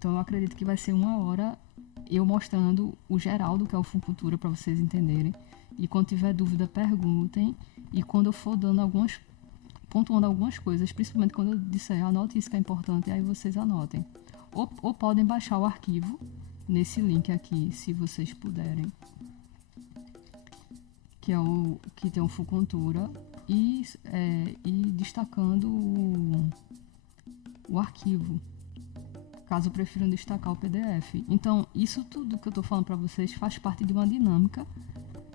Então eu acredito que vai ser 1 hora eu mostrando o geral do que é o Fucultura para vocês entenderem. E quando tiver dúvida, perguntem. E quando eu for pontuando algumas coisas, principalmente quando eu disser anote isso que é importante, aí vocês anotem. Ou podem baixar o arquivo nesse link aqui, se vocês puderem. Que é o que tem o Fucultura. E destacando o arquivo, caso prefiram destacar o PDF. Então, isso tudo que eu estou falando para vocês faz parte de uma dinâmica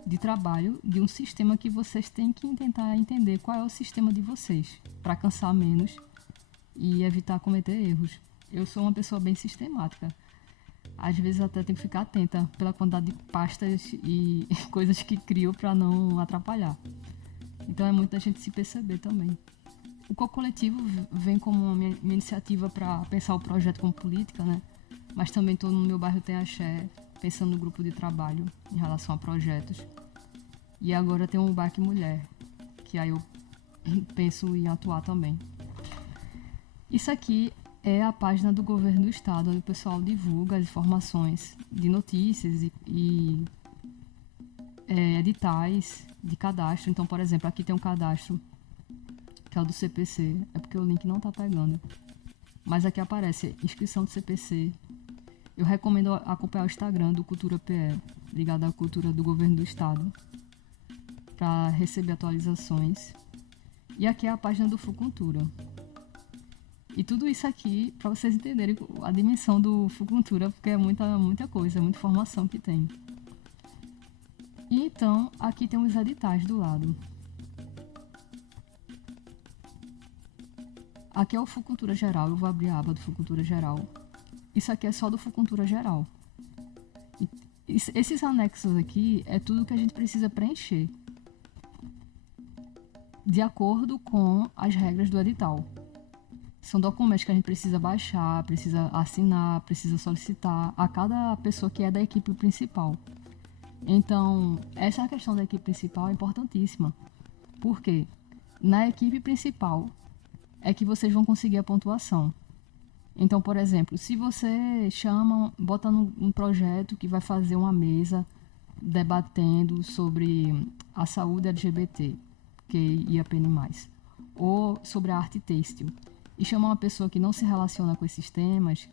de trabalho, de um sistema que vocês têm que tentar entender qual é o sistema de vocês, para cansar menos e evitar cometer erros. Eu sou uma pessoa bem sistemática. Às vezes até tenho que ficar atenta pela quantidade de pastas e coisas que crio para não atrapalhar. Então é muito da gente se perceber também. O Co-Coletivo vem como uma minha iniciativa para pensar o projeto como política, né? Mas também estou no meu bairro Tem Axé, pensando no grupo de trabalho em relação a projetos. E agora tem um BAC Mulher, que aí eu penso em atuar também. Isso aqui é a página do governo do estado, onde o pessoal divulga as informações de notícias e editais de cadastro. Então, por exemplo, aqui tem um cadastro que é o do CPC, é porque o link não está pegando. Mas aqui aparece inscrição do CPC. Eu recomendo acompanhar o Instagram do Cultura PE, ligado à cultura do governo do estado, para receber atualizações. E aqui é a página do Fucultura. E tudo isso aqui, para vocês entenderem a dimensão do Fucultura, porque é muita coisa, muita informação que tem. E então, aqui tem os editais do lado. Aqui é o Fucultura Geral, eu vou abrir a aba do Fucultura Geral. Isso aqui é só do Fucultura Geral. E esses anexos aqui é tudo que a gente precisa preencher, de acordo com as regras do edital. São documentos que a gente precisa baixar, precisa assinar, precisa solicitar a cada pessoa que é da equipe principal. Então, essa questão da equipe principal é importantíssima. Por quê? Na equipe principal é que vocês vão conseguir a pontuação. Então, por exemplo, se você bota num projeto que vai fazer uma mesa debatendo sobre a saúde LGBT, que ia PN+, ou sobre a arte têxtil, e chama uma pessoa que não se relaciona com esses temas,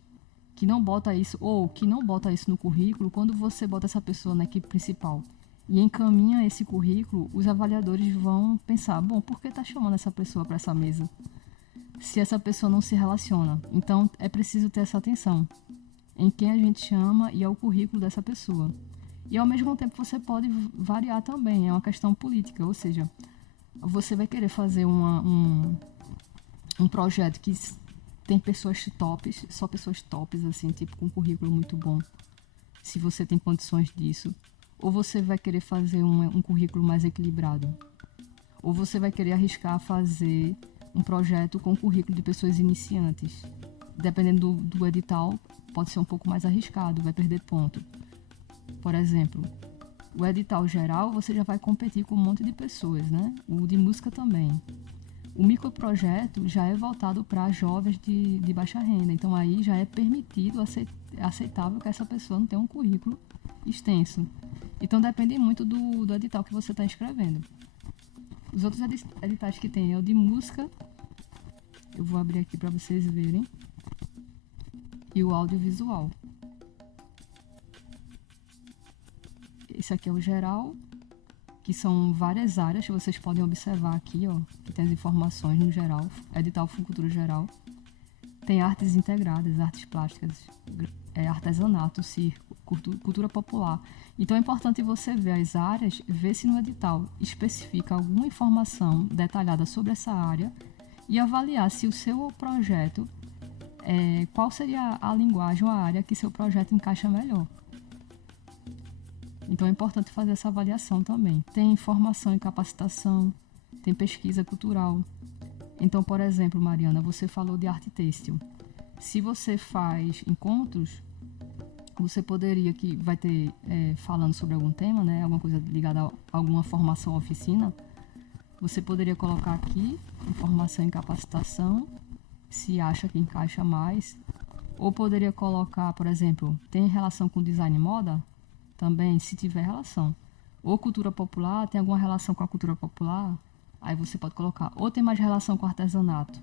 que não bota isso no currículo, quando você bota essa pessoa na equipe principal e encaminha esse currículo, os avaliadores vão pensar, bom, por que está chamando essa pessoa para essa mesa? Se essa pessoa não se relaciona. Então, é preciso ter essa atenção em quem a gente chama e ao currículo dessa pessoa. E, ao mesmo tempo, você pode variar também. É uma questão política, ou seja, você vai querer fazer um projeto que tem pessoas tops, só pessoas tops, assim, tipo, com um currículo muito bom, se você tem condições disso. Ou você vai querer fazer um currículo mais equilibrado. Ou você vai querer arriscar fazer um projeto com currículo de pessoas iniciantes. Dependendo do edital, pode ser um pouco mais arriscado, vai perder ponto. Por exemplo, o edital geral você já vai competir com um monte de pessoas, né? O de música também. O microprojeto já é voltado para jovens de baixa renda, então aí já é permitido, aceitável que essa pessoa não tenha um currículo extenso. Então depende muito do edital que você está inscrevendo. Os outros editais que tem é o de música, eu vou abrir aqui para vocês verem, e o audiovisual. Esse aqui é o geral, que são várias áreas que vocês podem observar aqui, ó, que tem as informações no geral, edital Fucultura Geral. Tem artes integradas, artes plásticas, artesanato, circo, cultura popular. Então é importante você ver as áreas, ver se no edital especifica alguma informação detalhada sobre essa área e avaliar se o seu projeto, qual seria a linguagem ou a área que seu projeto encaixa melhor. Então é importante fazer essa avaliação também. Tem formação e capacitação, tem pesquisa cultural. Então, por exemplo, Mariana, você falou de arte têxtil. Se você faz encontros, você poderia, que vai ter falando sobre algum tema, né, alguma coisa ligada a alguma formação ou oficina, você poderia colocar aqui informação e capacitação, se acha que encaixa mais, Ou poderia colocar, por exemplo, tem relação com design e moda? Também, se tiver relação. Ou cultura popular, tem alguma relação com a cultura popular? Aí você pode colocar. Ou tem mais relação com artesanato?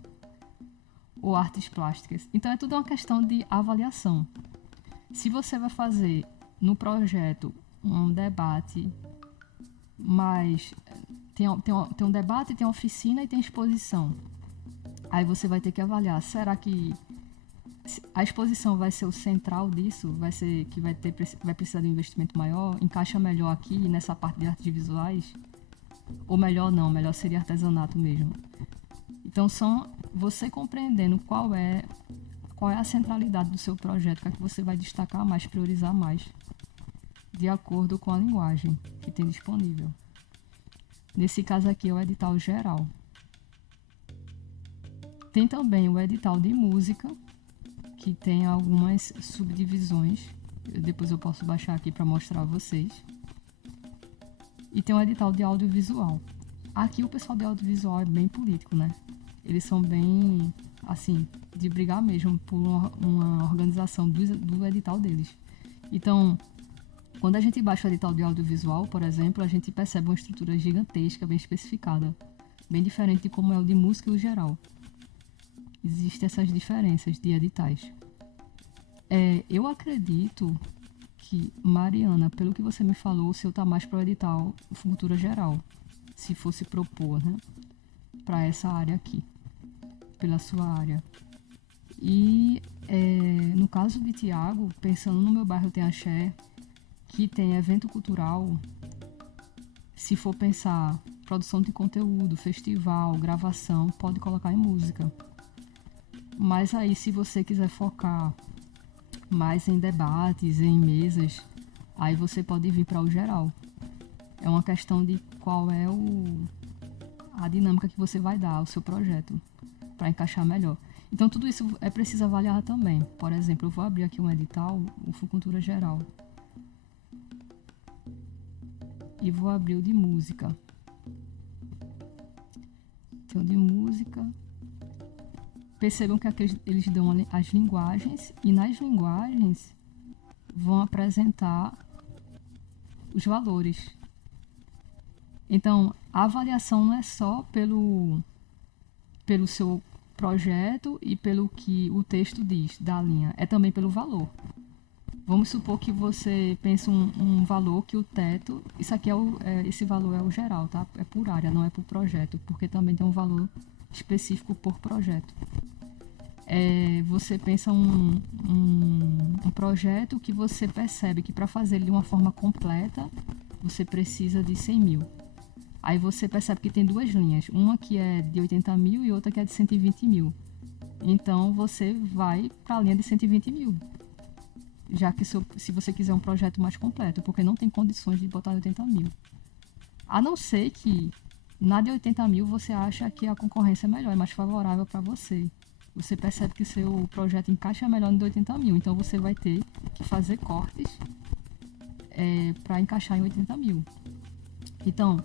Ou artes plásticas? Então, é tudo uma questão de avaliação. Se você vai fazer no projeto um debate, mas tem um debate, tem oficina e tem exposição. Aí você vai ter que avaliar, será que a exposição vai ser o central disso? Vai ser que vai precisar de um investimento maior? Encaixa melhor aqui nessa parte de artes visuais? Ou melhor não, melhor seria artesanato mesmo. Então são você compreendendo qual é a centralidade do seu projeto, o que é que você vai destacar mais, priorizar mais, de acordo com a linguagem que tem disponível. Nesse caso aqui é o edital geral. Tem também o edital de música, que tem algumas subdivisões. Depois eu posso baixar aqui para mostrar a vocês. E tem o edital de audiovisual. Aqui o pessoal de audiovisual é bem político, né? Eles são bem, assim, de brigar mesmo por uma organização do edital deles. Então, quando a gente baixa o edital de audiovisual, por exemplo, a gente percebe uma estrutura gigantesca, bem especificada, bem diferente de como é o de música e o geral. Existem essas diferenças de editais. Eu acredito que, Mariana, pelo que você me falou, o seu tá mais para o edital Cultura Geral, se fosse propor, né, para essa área aqui, pela sua área. E no caso de Tiago, pensando no Meu Bairro Tem Axé, que tem evento cultural, se for pensar produção de conteúdo, festival, gravação, pode colocar em música. Mas aí, se você quiser focar mais em debates, em mesas, aí você pode vir para o geral. É uma questão de qual é a dinâmica que você vai dar ao seu projeto, para encaixar melhor. Então, tudo isso é preciso avaliar também. Por exemplo, eu vou abrir aqui um edital, o Fucultura Geral. E vou abrir o de música. Então, de música. Percebam que aqui eles dão as linguagens, e nas linguagens vão apresentar os valores. Então, a avaliação não é só pelo seu projeto e pelo que o texto diz da linha, é também pelo valor. Vamos supor que você pense um valor que o teto, isso aqui esse valor é o geral, tá? É por área, não é por projeto, porque também tem um valor específico por projeto. Você pensa um projeto que você percebe que para fazer ele de uma forma completa, você precisa de 100 mil. Aí você percebe que tem duas linhas, uma que é de 80 mil e outra que é de 120 mil. Então você vai para a linha de 120 mil, já que se você quiser um projeto mais completo, porque não tem condições de botar 80 mil. A não ser que na de 80 mil você acha que a concorrência é melhor, é mais favorável para você. Você percebe que seu projeto encaixa melhor no de 80 mil, então você vai ter que fazer cortes para encaixar em 80 mil. Então,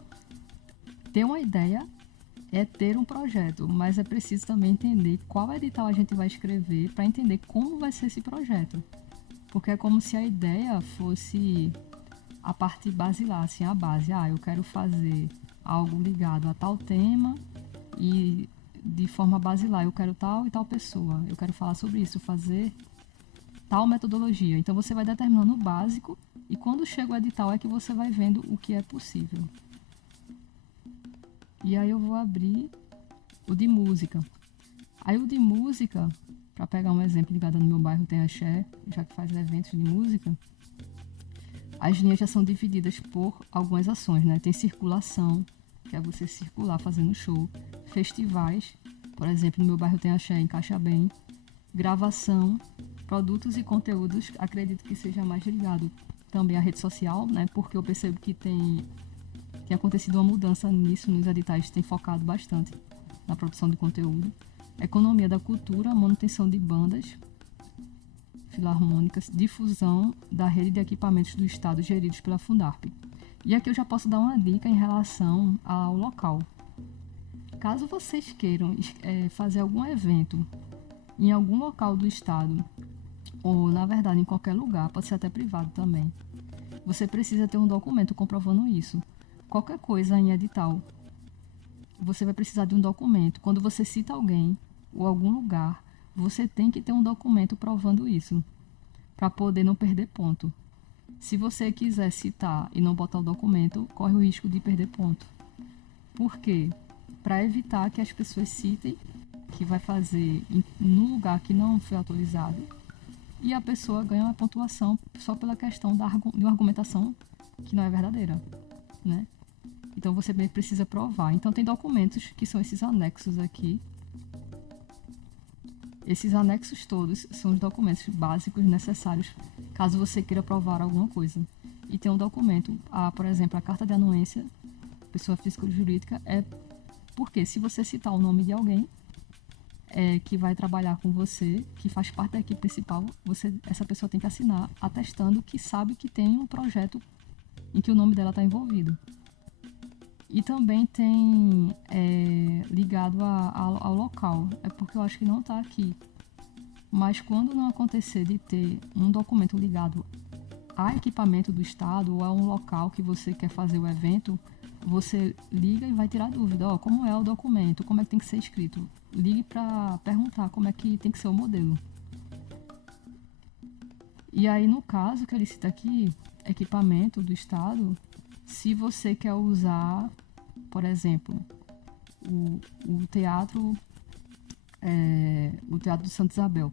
ter uma ideia é ter um projeto, mas é preciso também entender qual edital a gente vai escrever para entender como vai ser esse projeto. Porque é como se a ideia fosse a parte basilar, assim, a base. Eu quero fazer algo ligado a tal tema e de forma basilar, eu quero tal e tal pessoa, eu quero falar sobre isso, fazer tal metodologia. Então você vai determinando o básico e quando chega o edital é que você vai vendo o que é possível. E aí eu vou abrir o de música. Aí o de música, para pegar um exemplo ligado no Meu Bairro Tem Axé, já que faz eventos de música, as linhas já são divididas por algumas ações, né? Tem circulação, que é você circular fazendo show, festivais, por exemplo, no Meu Bairro Tem Axé, encaixa bem, gravação, produtos e conteúdos, acredito que seja mais ligado também à rede social, né? Porque eu percebo que tem acontecido uma mudança nisso, nos editais tem focado bastante na produção de conteúdo. Economia da cultura, manutenção de bandas filarmônicas, difusão da rede de equipamentos do Estado geridos pela Fundarp. E aqui eu já posso dar uma dica em relação ao local. Caso vocês queiram fazer algum evento em algum local do Estado ou na verdade em qualquer lugar, pode ser até privado também, você precisa ter um documento comprovando isso. Qualquer coisa em edital, você vai precisar de um documento. Quando você cita alguém ou algum lugar, você tem que ter um documento provando isso, para poder não perder ponto. Se você quiser citar e não botar o documento, corre o risco de perder ponto. Por quê? Para evitar que as pessoas citem que vai fazer no lugar que não foi autorizado e a pessoa ganha uma pontuação só pela questão de uma argumentação que não é verdadeira, né? Então você precisa provar. Então tem documentos que são esses anexos aqui. Esses anexos todos são os documentos básicos necessários caso você queira provar alguma coisa. E tem um documento, por exemplo, a carta de anuência, pessoa física ou jurídica, é porque se você citar o nome de alguém que vai trabalhar com você, que faz parte da equipe principal, essa pessoa tem que assinar atestando que sabe que tem um projeto em que o nome dela está envolvido. E também tem ligado ao local, é porque eu acho que não está aqui. Mas quando não acontecer de ter um documento ligado a equipamento do Estado ou a um local que você quer fazer o evento, você liga e vai tirar dúvida. Como é o documento? Como é que tem que ser escrito? Ligue para perguntar como é que tem que ser o modelo. E aí, no caso que ele cita aqui, equipamento do Estado, se você quer usar, por exemplo, o teatro do Santa Isabel,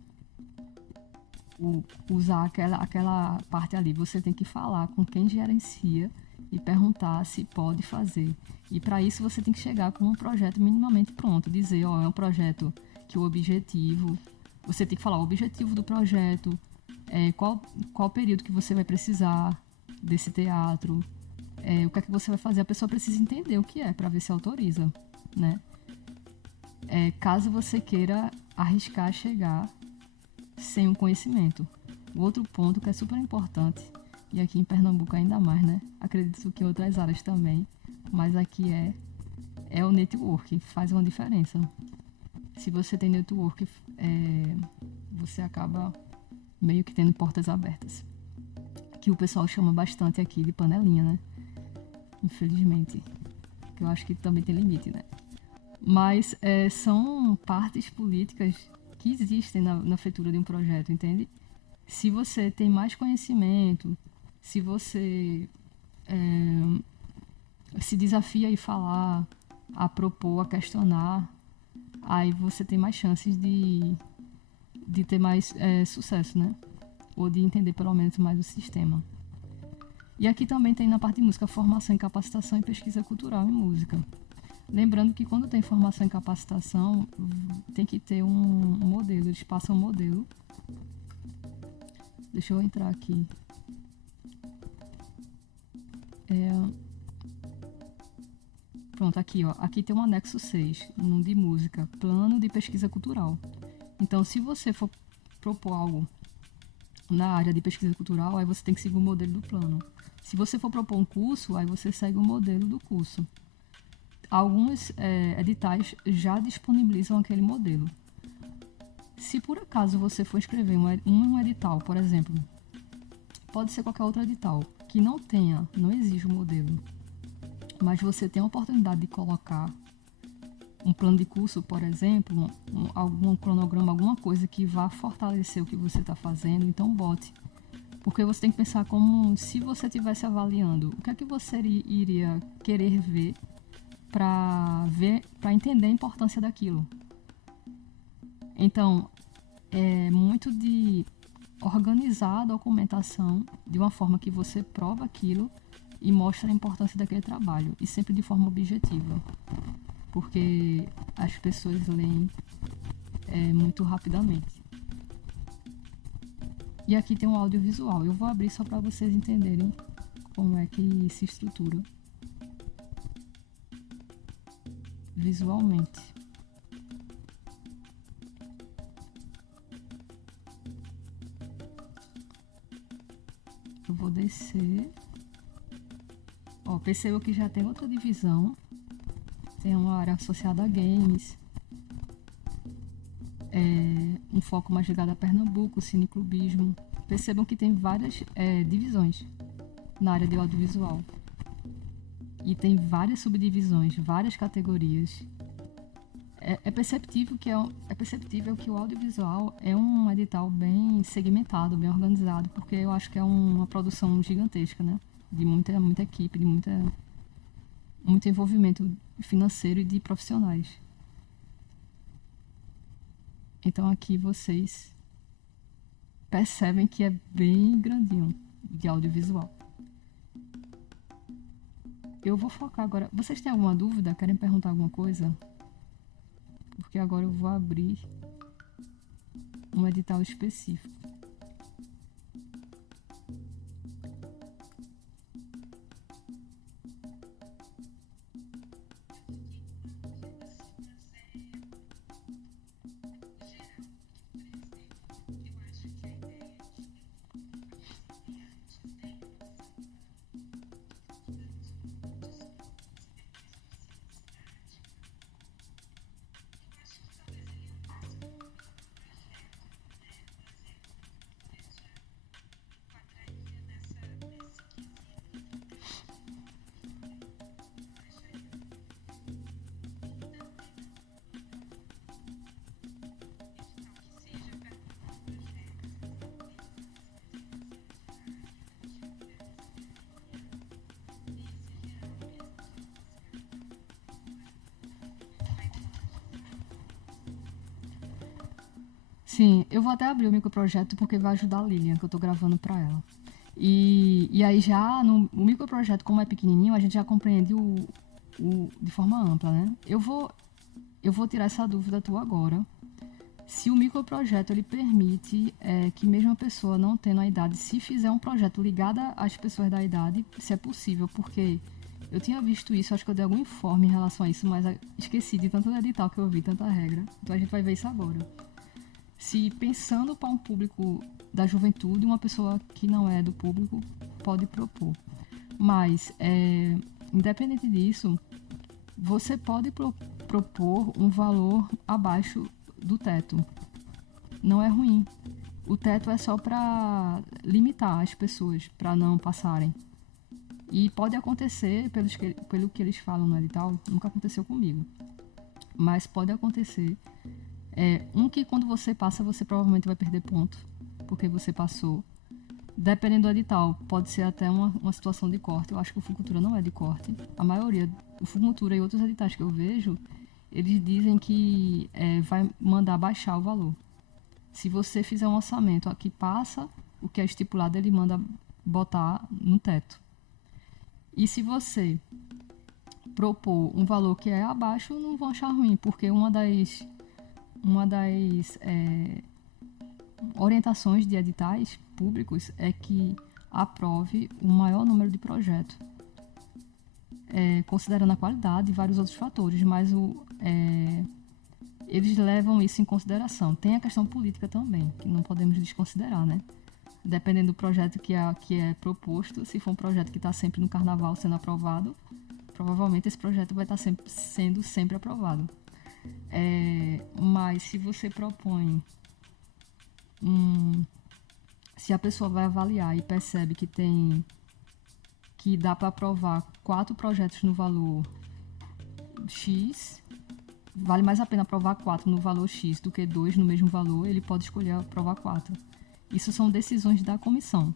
usar aquela parte ali, você tem que falar com quem gerencia e perguntar se pode fazer. E para isso você tem que chegar com um projeto minimamente pronto, dizer, é um projeto que o objetivo, você tem que falar o objetivo do projeto, qual período que você vai precisar desse teatro, o que é que você vai fazer. A pessoa precisa entender o que é para ver se autoriza, né? Caso você queira arriscar chegar sem um conhecimento. O outro ponto que é super importante, e aqui em Pernambuco ainda mais, né? Acredito que em outras áreas também, mas aqui é o network, faz uma diferença. Se você tem network, você acaba meio que tendo portas abertas. Que o pessoal chama bastante aqui de panelinha, né? Infelizmente. Que eu acho que também tem limite, né? Mas são partes políticas que existem na feitura de um projeto, entende? Se você tem mais conhecimento, se você se desafia a falar, a propor, a questionar, aí você tem mais chances de ter mais sucesso, né? Ou de entender pelo menos mais o sistema. E aqui também tem na parte de música formação e capacitação e pesquisa cultural em música. Lembrando que quando tem formação e capacitação, tem que ter um modelo, eles passam um modelo. Deixa eu entrar aqui. Pronto, aqui, ó. Aqui tem um anexo 6, um de música, plano de pesquisa cultural. Então, se você for propor algo na área de pesquisa cultural, aí você tem que seguir o modelo do plano. Se você for propor um curso, aí você segue o modelo do curso. Alguns editais já disponibilizam aquele modelo. Se por acaso você for escrever um edital, por exemplo, pode ser qualquer outro edital, que não exige o modelo, mas você tem a oportunidade de colocar um plano de curso, por exemplo, algum cronograma, alguma coisa que vá fortalecer o que você está fazendo, então bote. Porque você tem que pensar como se você estivesse avaliando, o que é que você iria querer ver para entender a importância daquilo. Então, é muito de organizar a documentação de uma forma que você prova aquilo e mostra a importância daquele trabalho, e sempre de forma objetiva, porque as pessoas leem muito rapidamente. E aqui tem um audiovisual, eu vou abrir só para vocês entenderem como é que se estrutura visualmente. Eu vou descer. Ó, perceba que já tem outra divisão. Tem uma área associada a games, um um foco mais ligado a Pernambuco, cineclubismo. Percebam que tem várias divisões na área de audiovisual. E tem várias subdivisões, várias categorias. É perceptível que o audiovisual é um edital bem segmentado, bem organizado, porque eu acho que é uma produção gigantesca, né? De muita equipe, de muito envolvimento financeiro e de profissionais. Então aqui vocês percebem que é bem grandinho de audiovisual. Eu vou focar agora. Vocês têm alguma dúvida? Querem perguntar alguma coisa? Porque agora eu vou abrir um edital específico. Sim, eu vou até abrir o microprojeto porque vai ajudar a Lilian, que eu tô gravando para ela. E aí já o microprojeto, como é pequenininho, a gente já compreende de forma ampla, né? Eu vou tirar essa dúvida tua agora. Se o microprojeto ele permite que mesmo a pessoa não tendo a idade, se fizer um projeto ligado às pessoas da idade, se é possível, porque eu tinha visto isso, acho que eu dei algum informe em relação a isso, mas esqueci de tanto edital que eu vi, tanta regra. Então a gente vai ver isso agora. Se pensando para um público da juventude, uma pessoa que não é do público pode propor. Mas, independente disso, você pode propor um valor abaixo do teto. Não é ruim. O teto é só para limitar as pessoas, para não passarem. E pode acontecer, pelo que eles falam no edital, nunca aconteceu comigo, mas pode acontecer. Que quando você passa, você provavelmente vai perder ponto, porque você passou. Dependendo do edital, pode ser até uma situação de corte. Eu acho que o Fucultura não é de corte. A maioria, o Fucultura e outros editais que eu vejo, eles dizem que vai mandar baixar o valor. Se você fizer um orçamento aqui passa, o que é estipulado, ele manda botar no teto. E se você propor um valor que é abaixo, não vão achar ruim, porque uma das orientações de editais públicos é que aprove o maior número de projetos, considerando a qualidade e vários outros fatores, mas eles levam isso em consideração. Tem a questão política também, que não podemos desconsiderar, né? Dependendo do projeto que é proposto, se for um projeto que está sempre no carnaval sendo aprovado, provavelmente esse projeto vai estar sendo sempre aprovado. Mas se você propõe se a pessoa vai avaliar e percebe que dá para aprovar 4 projetos no valor X, vale mais a pena aprovar 4 no valor X do que 2 no mesmo valor, ele pode escolher aprovar 4. Isso são decisões da comissão.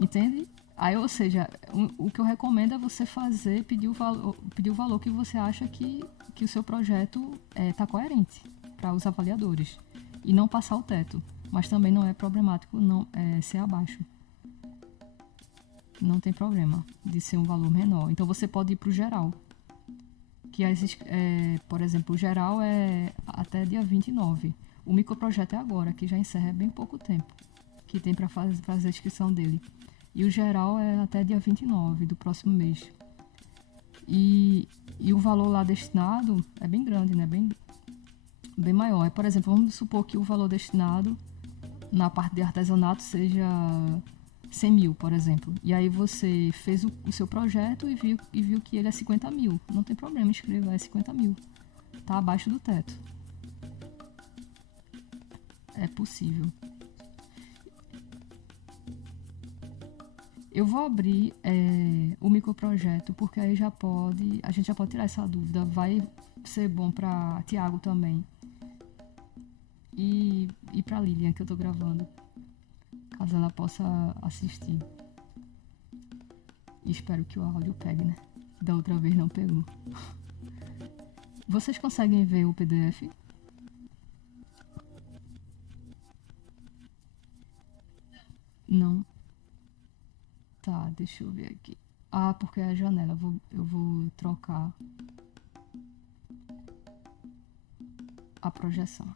Entende? Aí, ou seja, o que eu recomendo é você pedir o valor que você acha que o seu projeto está coerente para os avaliadores e não passar o teto. Mas também não é problemático não ser abaixo. Não tem problema de ser um valor menor. Então você pode ir para o geral. Que por exemplo, o geral é até dia 29. O microprojeto é agora, que já encerra bem pouco tempo que tem para fazer a inscrição dele. E o geral é até dia 29 do próximo mês. E o valor lá destinado é bem grande, né? Bem maior. Por exemplo, vamos supor que o valor destinado na parte de artesanato seja 100 mil, por exemplo. E aí você fez o seu projeto e viu que ele é 50 mil. Não tem problema, escreva, é 50 mil. Está abaixo do teto. é possível. Eu vou abrir o microprojeto, porque aí a gente já pode tirar essa dúvida. Vai ser bom para Tiago também. E para Lilian, que eu tô gravando. Caso ela possa assistir. E espero que o áudio pegue, né? Da outra vez não pegou. Vocês conseguem ver o PDF? Não. Tá, deixa eu ver aqui. Ah, porque é a janela. Eu vou trocar a projeção.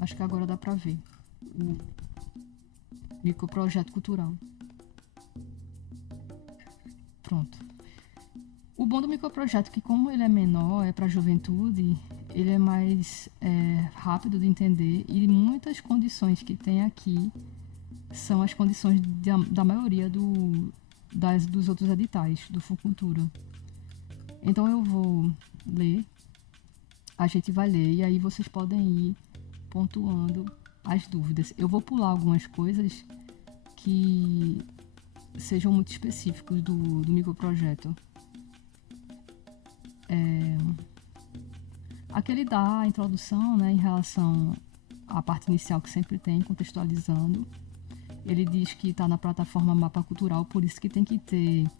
Acho que agora dá pra ver o microprojeto cultural. Pronto. O bom do microprojeto é que, como ele é menor, é para a juventude, ele é mais rápido de entender, e muitas condições que tem aqui são as condições da maioria dos outros editais do Fucultura. Então eu vou ler, a gente vai ler, e aí vocês podem ir pontuando as dúvidas. Eu vou pular algumas coisas que sejam muito específicos do microprojeto. Aquele dá a introdução, né, em relação à parte inicial que sempre tem, contextualizando. Ele diz que está na plataforma Mapa Cultural, por isso que tem que ter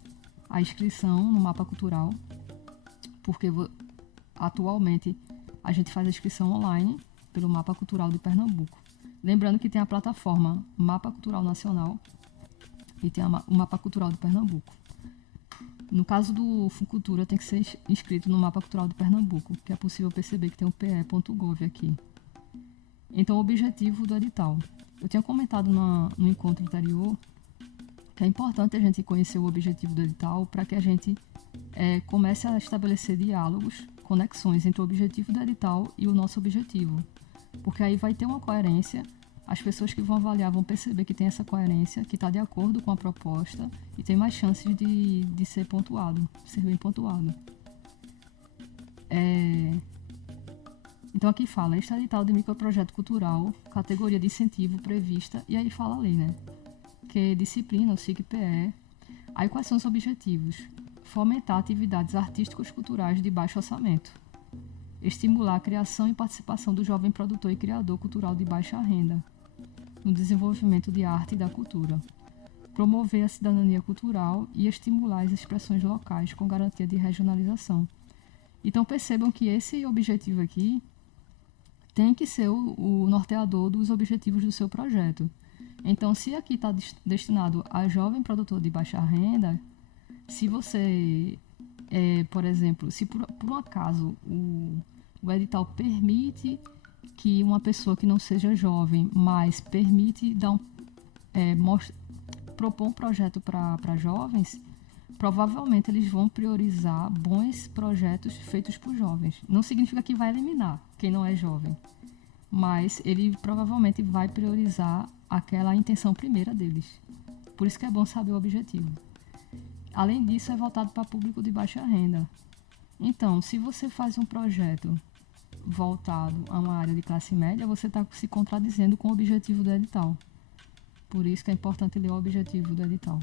a inscrição no Mapa Cultural, porque atualmente a gente faz a inscrição online pelo Mapa Cultural de Pernambuco. Lembrando que tem a plataforma Mapa Cultural Nacional e tem o Mapa Cultural de Pernambuco. No caso do Fucultura, tem que ser inscrito no Mapa Cultural de Pernambuco, que é possível perceber que tem o pe.gov aqui. Então, o objetivo do edital. Eu tinha comentado no encontro anterior que é importante a gente conhecer o objetivo do edital para que a gente comece a estabelecer diálogos, conexões entre o objetivo do edital e o nosso objetivo. Porque aí vai ter uma coerência, as pessoas que vão avaliar vão perceber que tem essa coerência, que está de acordo com a proposta e tem mais chances de ser pontuado, de ser bem pontuado. Então aqui fala, este edital de microprojeto cultural, categoria de incentivo prevista, e aí fala ali, né? Que é disciplina, o SIC-PE. Aí quais são os objetivos? Fomentar atividades artísticas culturais de baixo orçamento. Estimular a criação e participação do jovem produtor e criador cultural de baixa renda no desenvolvimento de arte e da cultura. Promover a cidadania cultural e estimular as expressões locais com garantia de regionalização. Então percebam que esse objetivo aqui tem que ser o norteador dos objetivos do seu projeto. Então, se aqui está destinado a jovem produtor de baixa renda, se você, por exemplo, se por um acaso o edital permite que uma pessoa que não seja jovem, mas permite propor um projeto para jovens, provavelmente eles vão priorizar bons projetos feitos por jovens. Não significa que vai eliminar quem não é jovem, mas ele provavelmente vai priorizar aquela intenção primeira deles. Por isso que é bom saber o objetivo. Além disso, é voltado para público de baixa renda. Então, se você faz um projeto voltado a uma área de classe média, você está se contradizendo com o objetivo do edital. Por isso que é importante ler o objetivo do edital.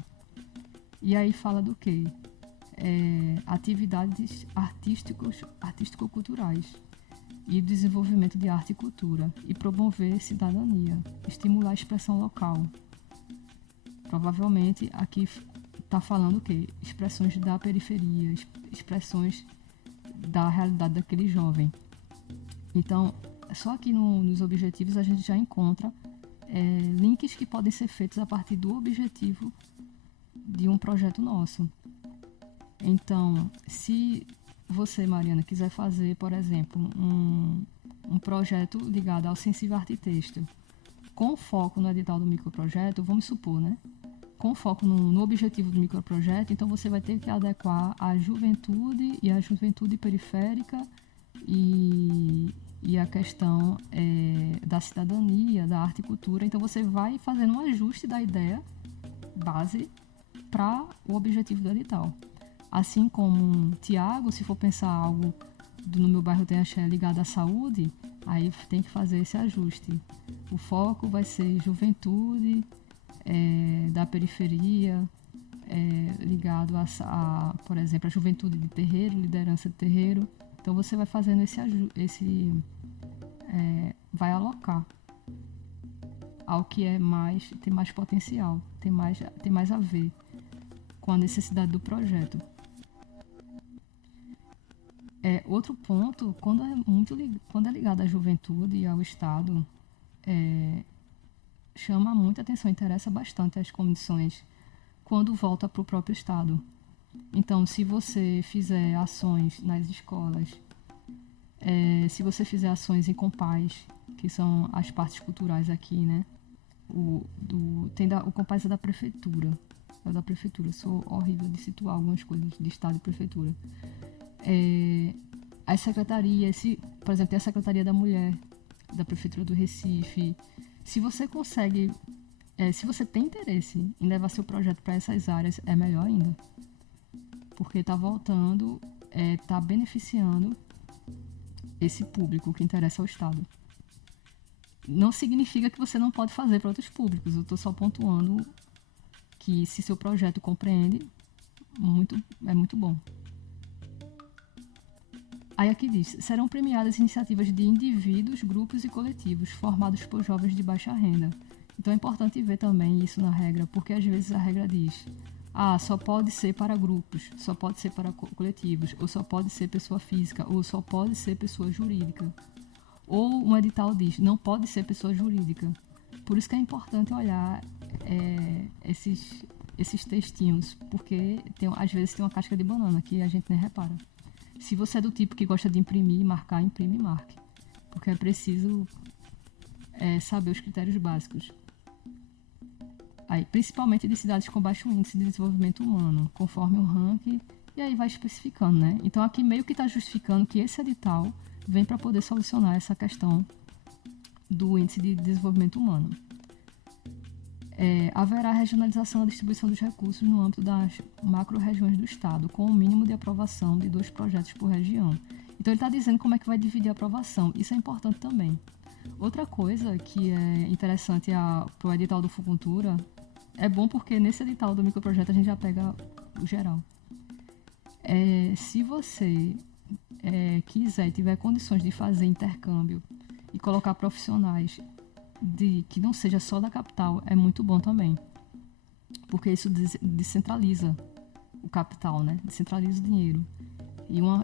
E aí fala do quê? Atividades artístico-culturais e desenvolvimento de arte e cultura, e promover cidadania, estimular a expressão local. Provavelmente aqui está falando o quê? Expressões da periferia, expressões da realidade daquele jovem. Então, só aqui nos objetivos a gente já encontra links que podem ser feitos a partir do objetivo de um projeto nosso. Então, se você, Mariana, quiser fazer, por exemplo, um projeto ligado ao sensível arte e texto, com foco no edital do microprojeto, vamos supor, né? Com foco no objetivo do microprojeto, então você vai ter que adequar a juventude e a juventude periférica e a questão da cidadania, da arte e cultura. Então você vai fazendo um ajuste da ideia, base para o objetivo do edital. Assim como Tiago, se for pensar algo no meu bairro tem axé ligado à saúde, aí tem que fazer esse ajuste. O foco vai ser juventude da periferia, ligado por exemplo, a juventude de terreiro, liderança de terreiro. Então você vai fazendo vai alocar ao que tem mais potencial, tem mais a ver com a necessidade do projeto. Outro ponto, quando é ligado à juventude e ao Estado, chama muita atenção, interessa bastante as comissões quando volta para o próprio Estado. Então, se você fizer ações nas escolas, se você fizer ações em Compaz, que são as partes culturais aqui, né? O Compaz é da prefeitura. Eu sou horrível de situar algumas coisas de Estado e prefeitura. As secretarias, por exemplo, tem a Secretaria da Mulher, da Prefeitura do Recife. Se você consegue, se você tem interesse em levar seu projeto para essas áreas, é melhor ainda. Porque está voltando, está beneficiando esse público que interessa ao Estado. Não significa que você não pode fazer para outros públicos. Eu estou só pontuando que se seu projeto compreende, é muito bom. Aí aqui diz, serão premiadas iniciativas de indivíduos, grupos e coletivos formados por jovens de baixa renda. Então é importante ver também isso na regra, porque às vezes a regra diz, só pode ser para grupos, só pode ser para coletivos, ou só pode ser pessoa física, ou só pode ser pessoa jurídica. Ou um edital diz, não pode ser pessoa jurídica. Por isso que é importante olhar esses textinhos, porque às vezes tem uma casca de banana que a gente nem repara. Se você é do tipo que gosta de imprimir e marcar, imprime e marque. Porque é preciso saber os critérios básicos. Aí, principalmente de cidades com baixo índice de desenvolvimento humano, conforme o ranking, e aí vai especificando, né? Então aqui meio que está justificando que esse edital vem para poder solucionar essa questão do índice de desenvolvimento humano. Haverá regionalização da distribuição dos recursos no âmbito das macro-regiões do Estado, com o mínimo de aprovação de 2 projetos por região. Então, ele está dizendo como é que vai dividir a aprovação. Isso é importante também. Outra coisa que é interessante para o edital do Fucultura, é bom porque nesse edital do microprojeto a gente já pega o geral. Se você quiser e tiver condições de fazer intercâmbio e colocar profissionais que não seja só da capital, é muito bom também, porque isso descentraliza o capital, né? Descentraliza o dinheiro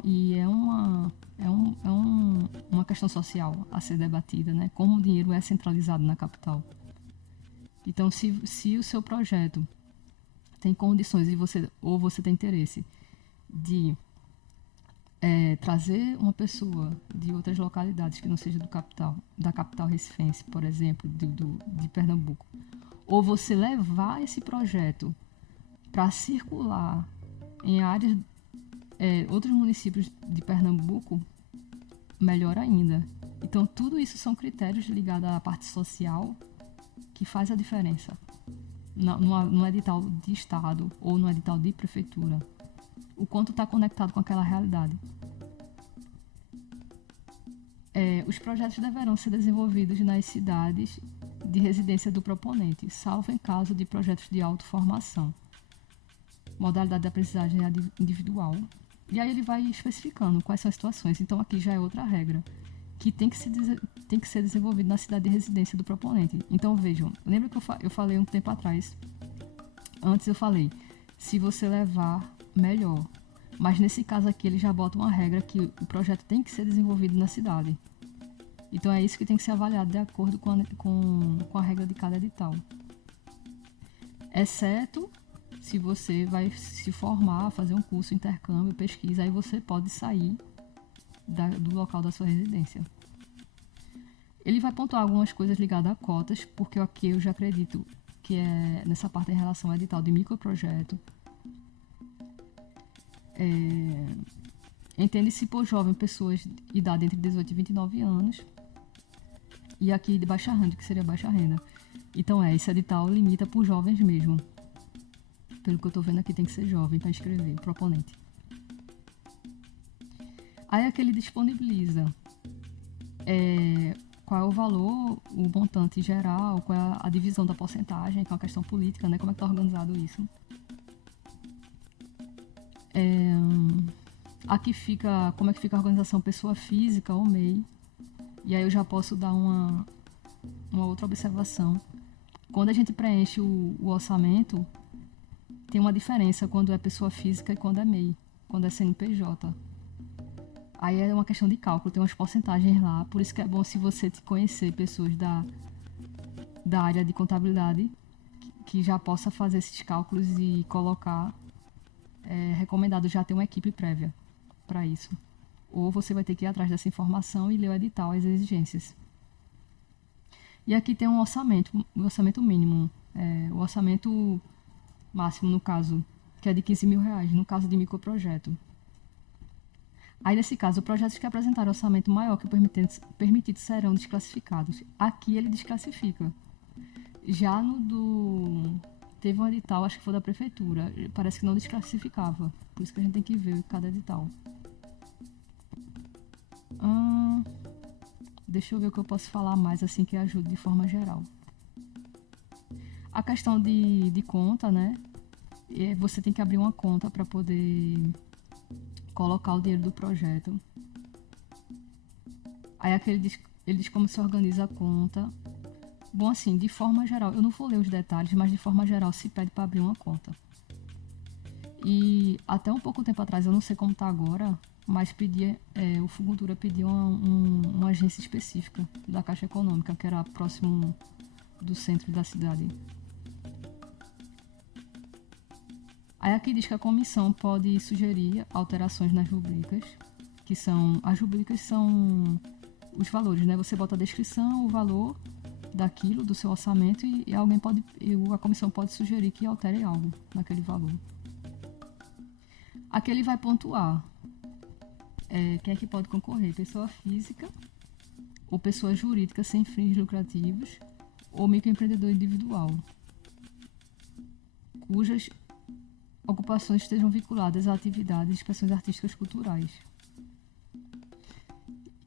e é uma questão social a ser debatida, né? Como o dinheiro é centralizado na capital. Então, se o seu projeto tem condições e você tem interesse de trazer uma pessoa de outras localidades que não seja da capital recifense, por exemplo, de Pernambuco, ou você levar esse projeto para circular em áreas, outros municípios de Pernambuco, melhor ainda. Então, tudo isso são critérios ligados à parte social que faz a diferença no edital de Estado ou no edital de prefeitura. O quanto está conectado com aquela realidade. Os projetos deverão ser desenvolvidos nas cidades de residência do proponente, salvo em caso de projetos de autoformação. Modalidade de aprendizagem individual. E aí ele vai especificando quais são as situações. Então aqui já é outra regra, que tem que ser desenvolvido na cidade de residência do proponente. Então vejam, lembra que eu falei um tempo atrás, antes eu falei, se você levar, melhor. Mas nesse caso aqui ele já bota uma regra que o projeto tem que ser desenvolvido na cidade. Então é isso que tem que ser avaliado de acordo com a regra de cada edital. Exceto se você vai se formar, fazer um curso, intercâmbio, pesquisa, aí você pode sair do local da sua residência. Ele vai pontuar algumas coisas ligadas a cotas, porque aqui eu já acredito que é nessa parte em relação ao edital de microprojeto. Entende-se por jovem pessoas de idade entre 18 e 29 anos, e aqui de baixa renda, que seria baixa renda. Então esse edital limita por jovens mesmo. Pelo que eu tô vendo aqui, tem que ser jovem para inscrever, o proponente. Aí aqui ele disponibiliza qual é o valor, o montante geral, qual é a divisão da porcentagem, que é uma questão política, né? Como é que tá organizado isso. Aqui fica como é que fica a organização pessoa física ou MEI. E aí eu já posso dar uma outra observação. Quando a gente preenche o orçamento, tem uma diferença quando é pessoa física e quando é MEI, quando é CNPJ. Aí é uma questão de cálculo, tem umas porcentagens lá, por isso que é bom se você conhecer pessoas da área de contabilidade que já possa fazer esses cálculos e colocar. É recomendado já ter uma equipe prévia para isso. Ou você vai ter que ir atrás dessa informação e ler o edital, as exigências. E aqui tem um orçamento mínimo, o orçamento máximo, no caso, que é de R$15.000, no caso de microprojeto. Aí, nesse caso, projetos que apresentarem orçamento maior que o permitido serão desclassificados. Aqui ele desclassifica. Já no do... Teve um edital, acho que foi da prefeitura, parece que não desclassificava. Por isso que a gente tem que ver cada edital. Deixa eu ver o que eu posso falar mais, assim, que ajude de forma geral. A questão de conta, né? Você tem que abrir uma conta para poder colocar o dinheiro do projeto. Aí aqui ele diz como se organiza a conta. Bom, assim, de forma geral, eu não vou ler os detalhes, mas de forma geral se pede para abrir uma conta. E até um pouco tempo atrás, eu não sei como está agora, mas o Fucultura pediu uma agência específica da Caixa Econômica, que era próximo do centro da cidade. Aí aqui diz que a comissão pode sugerir alterações nas rubricas, as rubricas são os valores, né? Você bota a descrição, o valor daquilo, do seu orçamento, e a comissão pode sugerir que altere algo naquele valor. Aqui ele vai pontuar quem é que pode concorrer: pessoa física ou pessoa jurídica sem fins lucrativos ou microempreendedor individual, cujas ocupações estejam vinculadas a atividades de expressões artísticas culturais.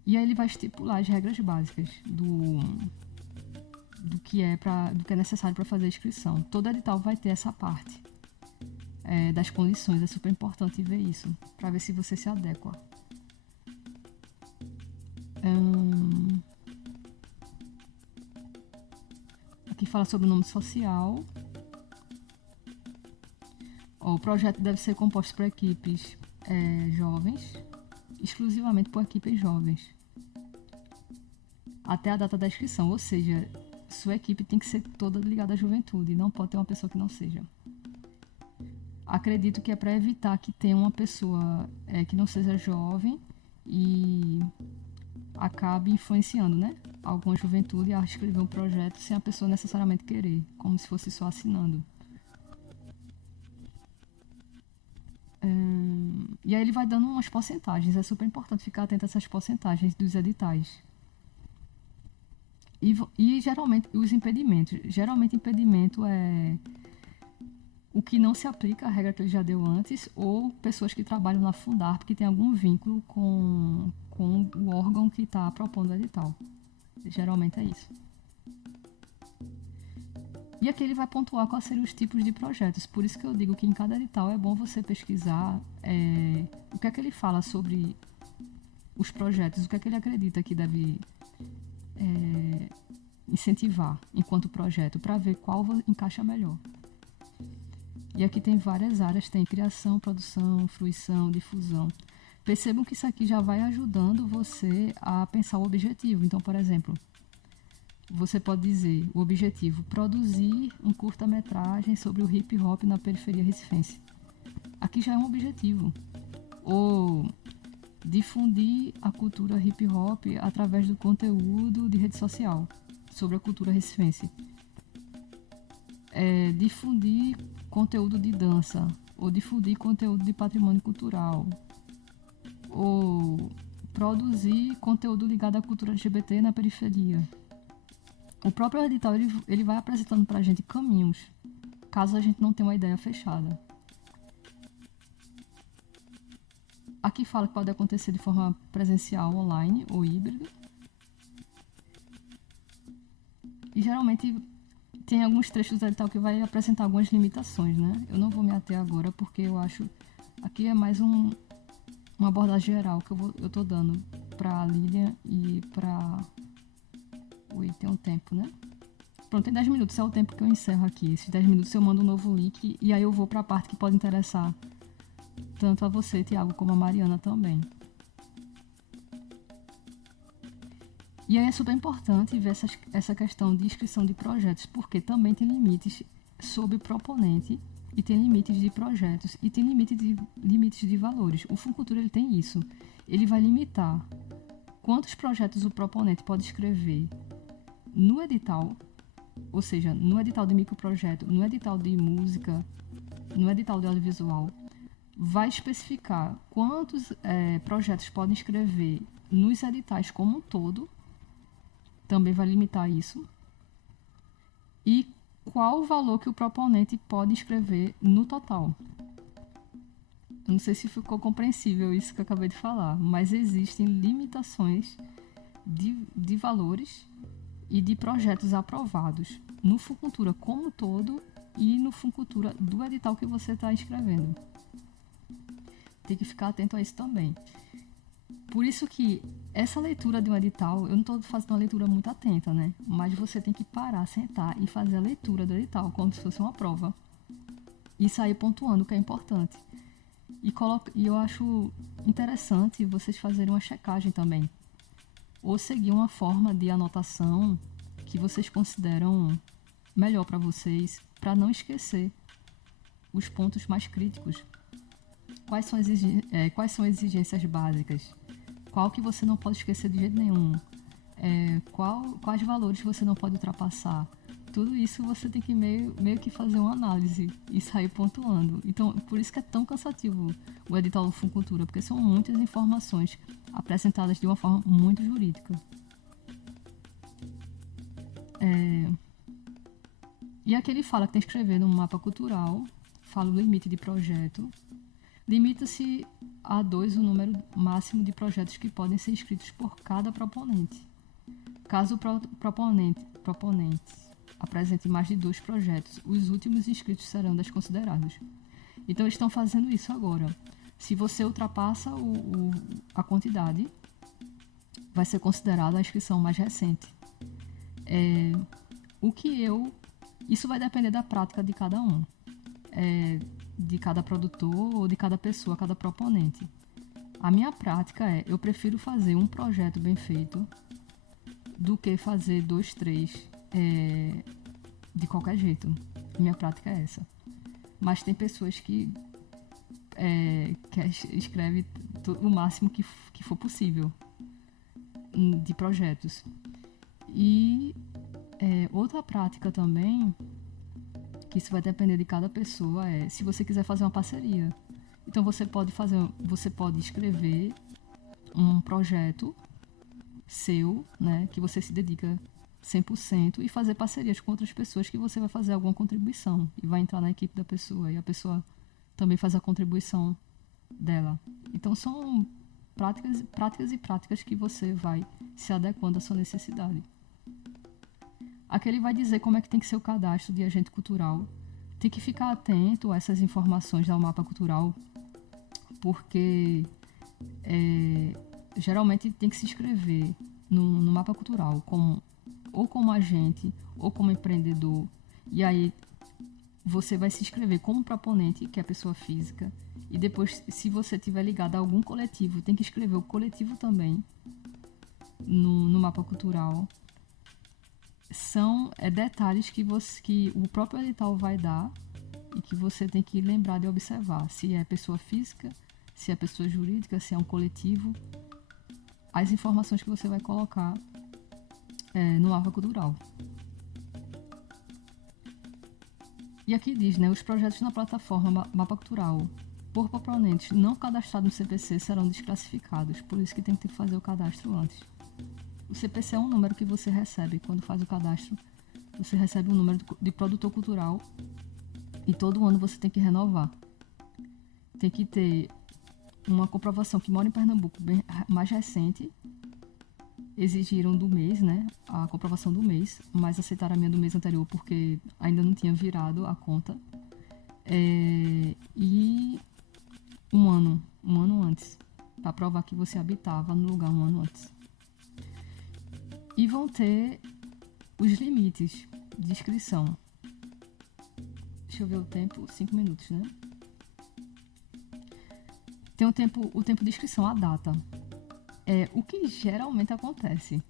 E aí ele vai estipular as regras básicas do que é necessário para fazer a inscrição. Todo edital vai ter essa parte das condições. É super importante ver isso, para ver se você se adequa. Aqui fala sobre o nome social. O projeto deve ser composto por equipes jovens, exclusivamente por equipes jovens, até a data da inscrição, ou seja, sua equipe tem que ser toda ligada à juventude, não pode ter uma pessoa que não seja. Acredito que é para evitar que tenha uma pessoa que não seja jovem e acabe influenciando, né, alguma juventude a escrever um projeto sem a pessoa necessariamente querer, como se fosse só assinando. E aí ele vai dando umas porcentagens. É super importante ficar atento a essas porcentagens dos editais. E geralmente os impedimentos. Geralmente impedimento é o que não se aplica à regra que ele já deu antes, ou pessoas que trabalham na Fundarp que tem algum vínculo com o órgão que está propondo o edital. Geralmente é isso. E aqui ele vai pontuar quais seriam os tipos de projetos. Por isso que eu digo que em cada edital é bom você pesquisar o que é que ele fala sobre os projetos, o que é que ele acredita que deve incentivar enquanto projeto, para ver qual encaixa melhor. E aqui tem várias áreas, tem criação, produção, fruição, difusão. Percebam que isso aqui já vai ajudando você a pensar o objetivo. Então, por exemplo, você pode dizer o objetivo: produzir um curta-metragem sobre o hip hop na periferia recifense. Aqui já é um objetivo. Ou difundir a cultura hip hop através do conteúdo de rede social sobre a cultura recifense. Difundir conteúdo de dança, ou difundir conteúdo de patrimônio cultural, ou produzir conteúdo ligado à cultura LGBT na periferia. O próprio edital ele vai apresentando para a gente caminhos caso a gente não tenha uma ideia fechada. Aqui fala que pode acontecer de forma presencial, online ou híbrida. E geralmente tem alguns trechos do edital que vai apresentar algumas limitações, né? Eu não vou me ater agora porque eu acho... Aqui é mais uma abordagem geral que eu tô dando pra Lilian e pra... Ui, tem um tempo, né? Pronto, tem 10 minutos, é o tempo que eu encerro aqui. Esses 10 minutos eu mando um novo link e aí eu vou pra parte que pode interessar tanto a você, Tiago, como a Mariana também. E aí é super importante ver essa questão de inscrição de projetos, porque também tem limites sobre proponente e tem limites de projetos e tem limites de valores. O Funcultura ele tem isso. Ele vai limitar quantos projetos o proponente pode escrever no edital, ou seja, no edital de microprojeto, no edital de música, no edital de audiovisual, vai especificar quantos projetos podem escrever nos editais como um todo, também vai limitar isso, e qual o valor que o proponente pode escrever no total. Não sei se ficou compreensível isso que eu acabei de falar, mas existem limitações de valores e de projetos aprovados no Funcultura como um todo e no Funcultura do edital que você está escrevendo. Tem que ficar atento a isso também. Por isso que essa leitura de um edital, eu não estou fazendo uma leitura muito atenta, né? Mas você tem que parar, sentar e fazer a leitura do edital como se fosse uma prova. E sair pontuando o que é importante. E eu acho interessante vocês fazerem uma checagem também. Ou seguir uma forma de anotação que vocês consideram melhor para vocês, para não esquecer os pontos mais críticos. Quais são as exigências básicas? Qual que você não pode esquecer de jeito nenhum? Quais valores você não pode ultrapassar? Tudo isso você tem que meio que fazer uma análise e sair pontuando. Então, por isso que é tão cansativo o edital do Funcultura, porque são muitas informações apresentadas de uma forma muito jurídica. E aqui ele fala que tem que escrever no mapa cultural, fala o limite de projeto. Limita-se a 2 o número máximo de projetos que podem ser inscritos por cada proponente. Caso o proponente apresente mais de 2 projetos, os últimos inscritos serão desconsiderados. Então, eles estão fazendo isso agora. Se você ultrapassa a quantidade, vai ser considerada a inscrição mais recente. Isso vai depender da prática de cada um. De cada produtor ou de cada pessoa, cada proponente. A minha prática eu prefiro fazer um projeto bem feito do que fazer 2, 3 de qualquer jeito. Minha prática é essa. Mas tem pessoas que escreve o máximo que for possível de projetos. E outra prática também, que isso vai depender de cada pessoa, se você quiser fazer uma parceria. Então você pode escrever um projeto seu, né, que você se dedica 100% e fazer parcerias com outras pessoas que você vai fazer alguma contribuição e vai entrar na equipe da pessoa e a pessoa também faz a contribuição dela. Então são práticas que você vai se adequando à sua necessidade. Aqui ele vai dizer como é que tem que ser o cadastro de agente cultural. Tem que ficar atento a essas informações do mapa cultural, porque geralmente tem que se inscrever no mapa cultural ou como agente ou como empreendedor. E aí você vai se inscrever como proponente, que é a pessoa física, e depois, se você estiver ligado a algum coletivo, tem que escrever o coletivo também no mapa cultural. São detalhes que o próprio edital vai dar e que você tem que lembrar de observar. Se é pessoa física, se é pessoa jurídica, se é um coletivo. As informações que você vai colocar no mapa cultural. E aqui diz, né, os projetos na plataforma Mapa Cultural por proponentes não cadastrados no CPC serão desclassificados, por isso que tem que fazer o cadastro antes. O CPC é um número que você recebe quando faz o cadastro. Você recebe um número de produtor cultural E todo ano você tem que renovar. Tem que ter uma comprovação que mora em Pernambuco mais recente. Exigiram do mês, né? A comprovação do mês, mas aceitaram a minha do mês anterior porque ainda não tinha virado a conta. E um ano antes, para provar que você habitava no lugar um ano antes. E vão ter os limites de inscrição. Deixa eu ver o tempo, 5 minutos, né? Tem o tempo de inscrição, a data. O que geralmente acontece.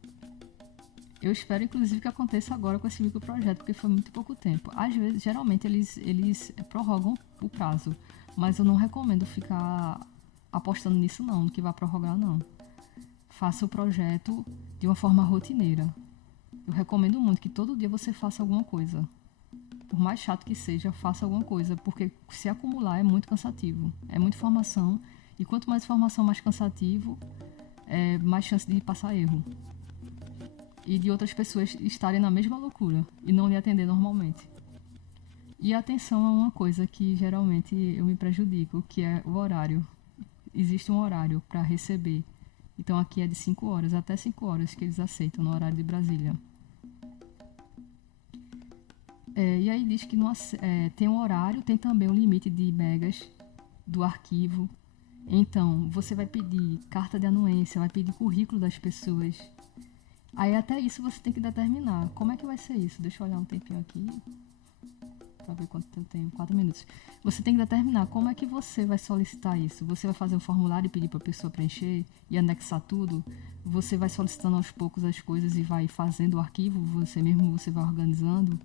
Eu espero, inclusive, que aconteça agora com esse microprojeto, porque foi muito pouco tempo. Às vezes, geralmente, eles prorrogam o prazo, mas eu não recomendo ficar apostando nisso, não, que vai prorrogar, não. Faça o projeto de uma forma rotineira. Eu recomendo muito que todo dia você faça alguma coisa. Por mais chato que seja, faça alguma coisa, porque se acumular é muito cansativo. É muita informação, e quanto mais informação, mais cansativo, mais chance de passar erro. E de outras pessoas estarem na mesma loucura e não lhe atender normalmente. E a atenção é uma coisa que geralmente eu me prejudico, que é o horário. Existe um horário para receber. Então aqui é de 5 horas, até 5 horas que eles aceitam no horário de Brasília. E aí diz que tem um horário, tem também um limite de megas do arquivo. Então, você vai pedir carta de anuência, vai pedir currículo das pessoas. Aí até isso você tem que determinar. Como é que vai ser isso? Deixa eu olhar um tempinho aqui, para ver quanto eu tenho, 4 minutos. Você tem que determinar como é que você vai solicitar isso. Você vai fazer um formulário e pedir para a pessoa preencher e anexar tudo. Você vai solicitando aos poucos as coisas e vai fazendo o arquivo, você vai organizando.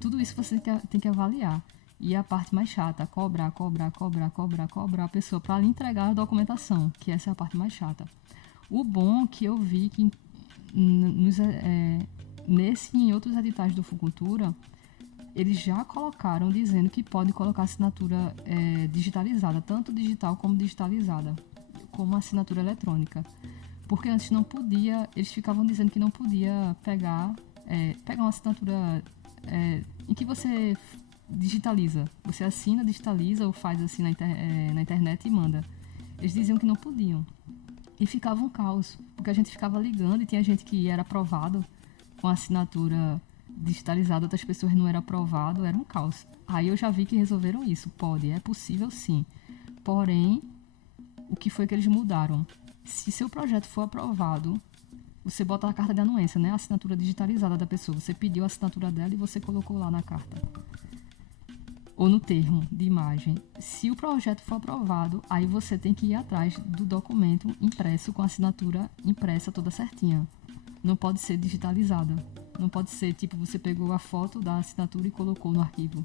Tudo isso você tem que avaliar. E a parte mais chata, cobrar a pessoa para lhe entregar a documentação, que essa é a parte mais chata. O bom que eu vi que nesse e em outros editais do Fucultura, eles já colocaram dizendo que pode colocar assinatura digitalizada, tanto digital como digitalizada, como assinatura eletrônica. Porque antes não podia, eles ficavam dizendo que não podia pegar uma assinatura em que você digitaliza. Você assina, digitaliza ou faz assim na internet e manda. Eles diziam que não podiam. E ficava um caos, porque a gente ficava ligando e tinha gente que era aprovado com assinatura digitalizada, outras pessoas não eram aprovado, era um caos. Aí eu já vi que resolveram isso. É possível sim. Porém, o que foi que eles mudaram? Se seu projeto for aprovado, você bota a carta de anuência, né? A assinatura digitalizada da pessoa. Você pediu a assinatura dela e você colocou lá na carta. Ou no termo de imagem. Se o projeto for aprovado, aí você tem que ir atrás do documento impresso com a assinatura impressa toda certinha. Não pode ser digitalizada. Não pode ser tipo você pegou a foto da assinatura e colocou no arquivo.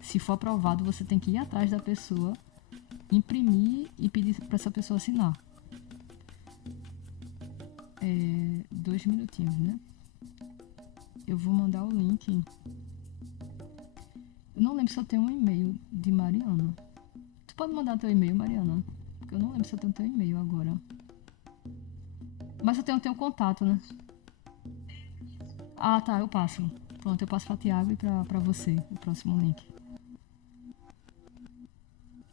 Se for aprovado, você tem que ir atrás da pessoa, imprimir e pedir para essa pessoa assinar. 2 minutinhos, né? Eu vou mandar o link. Eu não lembro se eu tenho um e-mail de Mariana. Tu pode mandar teu e-mail, Mariana? Porque eu não lembro se eu tenho teu e-mail agora. Mas eu tenho teu contato, né? Ah, tá, eu passo. Pronto, eu passo pra Tiago e pra você o próximo link.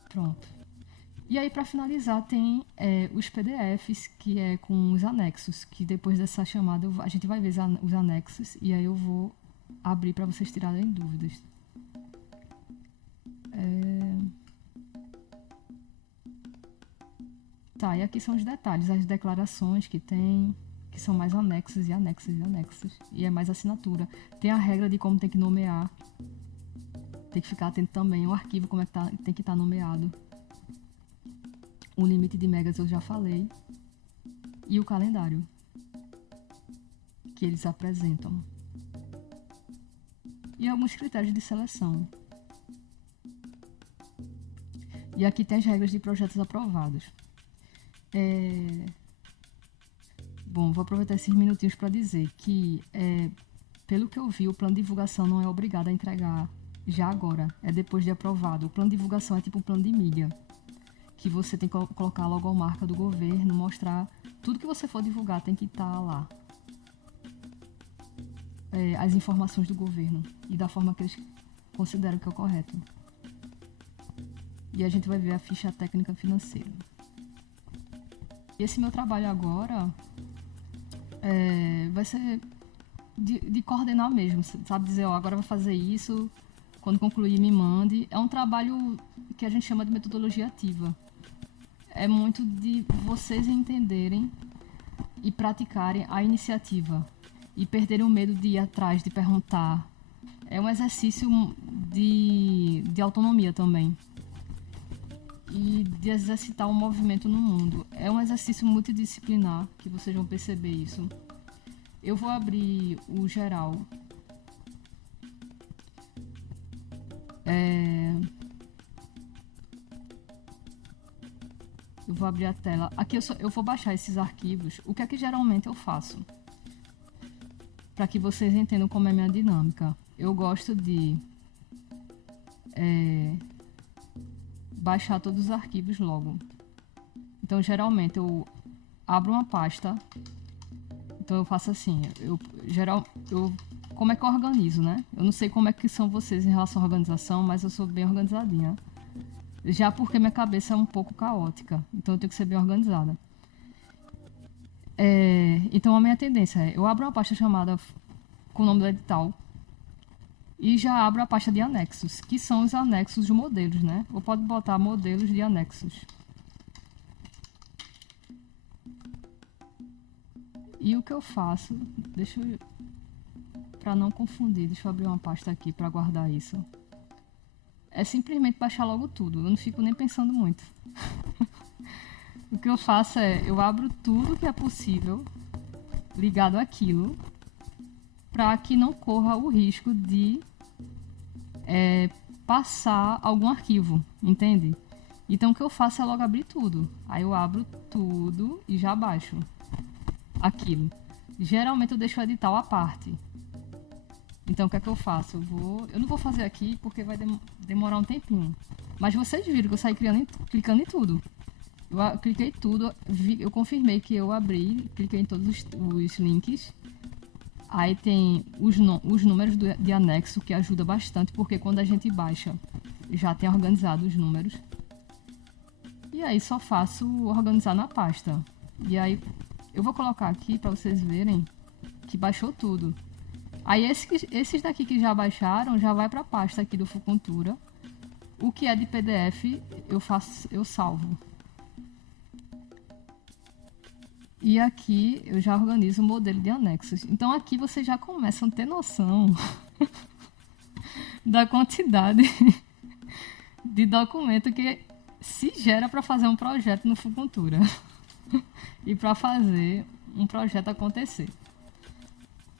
Pronto. E aí, para finalizar, tem os PDFs, que é com os anexos, que depois dessa chamada a gente vai ver os anexos e aí eu vou abrir para vocês tirarem dúvidas. Tá, e aqui são os detalhes, as declarações que tem, que são mais anexos e anexos e anexos. E é mais assinatura. Tem a regra de como tem que nomear. Tem que ficar atento também. O arquivo, como é que tem que estar nomeado. O limite de megas eu já falei. E o calendário que eles apresentam. E alguns critérios de seleção. E aqui tem as regras de projetos aprovados. Bom, vou aproveitar esses minutinhos para dizer que, pelo que eu vi, o plano de divulgação não é obrigado a entregar já agora, é depois de aprovado. O plano de divulgação é tipo um plano de mídia, que você tem que colocar a logomarca do governo, mostrar tudo que você for divulgar tem que estar lá. As informações do governo e da forma que eles considero que é o correto. E a gente vai ver a ficha técnica financeira. Esse meu trabalho agora vai ser de coordenar mesmo, sabe? Dizer, ó, agora vai fazer isso, quando concluir me mande. É um trabalho que a gente chama de metodologia ativa. É muito de vocês entenderem e praticarem a iniciativa e perderem o medo de ir atrás, de perguntar. É um exercício de autonomia também. E de exercitar um movimento no mundo. É um exercício multidisciplinar, que vocês vão perceber isso. Eu vou abrir o geral. Eu vou abrir a tela. Aqui eu vou baixar esses arquivos. O que é que geralmente eu faço? Para que vocês entendam como é a minha dinâmica. Eu gosto de baixar todos os arquivos logo. Então, geralmente, eu abro uma pasta. Então, eu faço assim. Como é que eu organizo, né? Eu não sei como é que são vocês em relação à organização, mas eu sou bem organizadinha. Já porque minha cabeça é um pouco caótica. Então, eu tenho que ser bem organizada. Então, a minha tendência é... Eu abro uma pasta chamada com o nome do edital. E já abro a pasta de anexos, que são os anexos de modelos, né? Ou pode botar modelos de anexos. E o que eu faço... Para não confundir, deixa eu abrir uma pasta aqui para guardar isso. É simplesmente baixar logo tudo. Eu não fico nem pensando muito. O que eu faço é... Eu abro tudo que é possível ligado àquilo, para que não corra o risco de passar algum arquivo, entende? Então o que eu faço é logo abrir tudo. Aí eu abro tudo e já baixo aquilo. Geralmente eu deixo o edital à parte. Então o que é que eu faço? Eu não vou fazer aqui porque vai demorar um tempinho. Mas vocês viram que eu saí clicando em tudo. Eu cliquei tudo, eu confirmei que eu abri, cliquei em todos os links. Aí tem os números de anexo, que ajuda bastante, porque quando a gente baixa, já tem organizado os números. E aí só faço organizar na pasta. E aí eu vou colocar aqui para vocês verem que baixou tudo. Aí esses daqui que já baixaram, já vai para a pasta aqui do Fucultura. O que é de PDF, eu salvo. E aqui eu já organizo o modelo de anexos. Então aqui vocês já começam a ter noção da quantidade de documento que se gera para fazer um projeto no Fucultura e para fazer um projeto acontecer.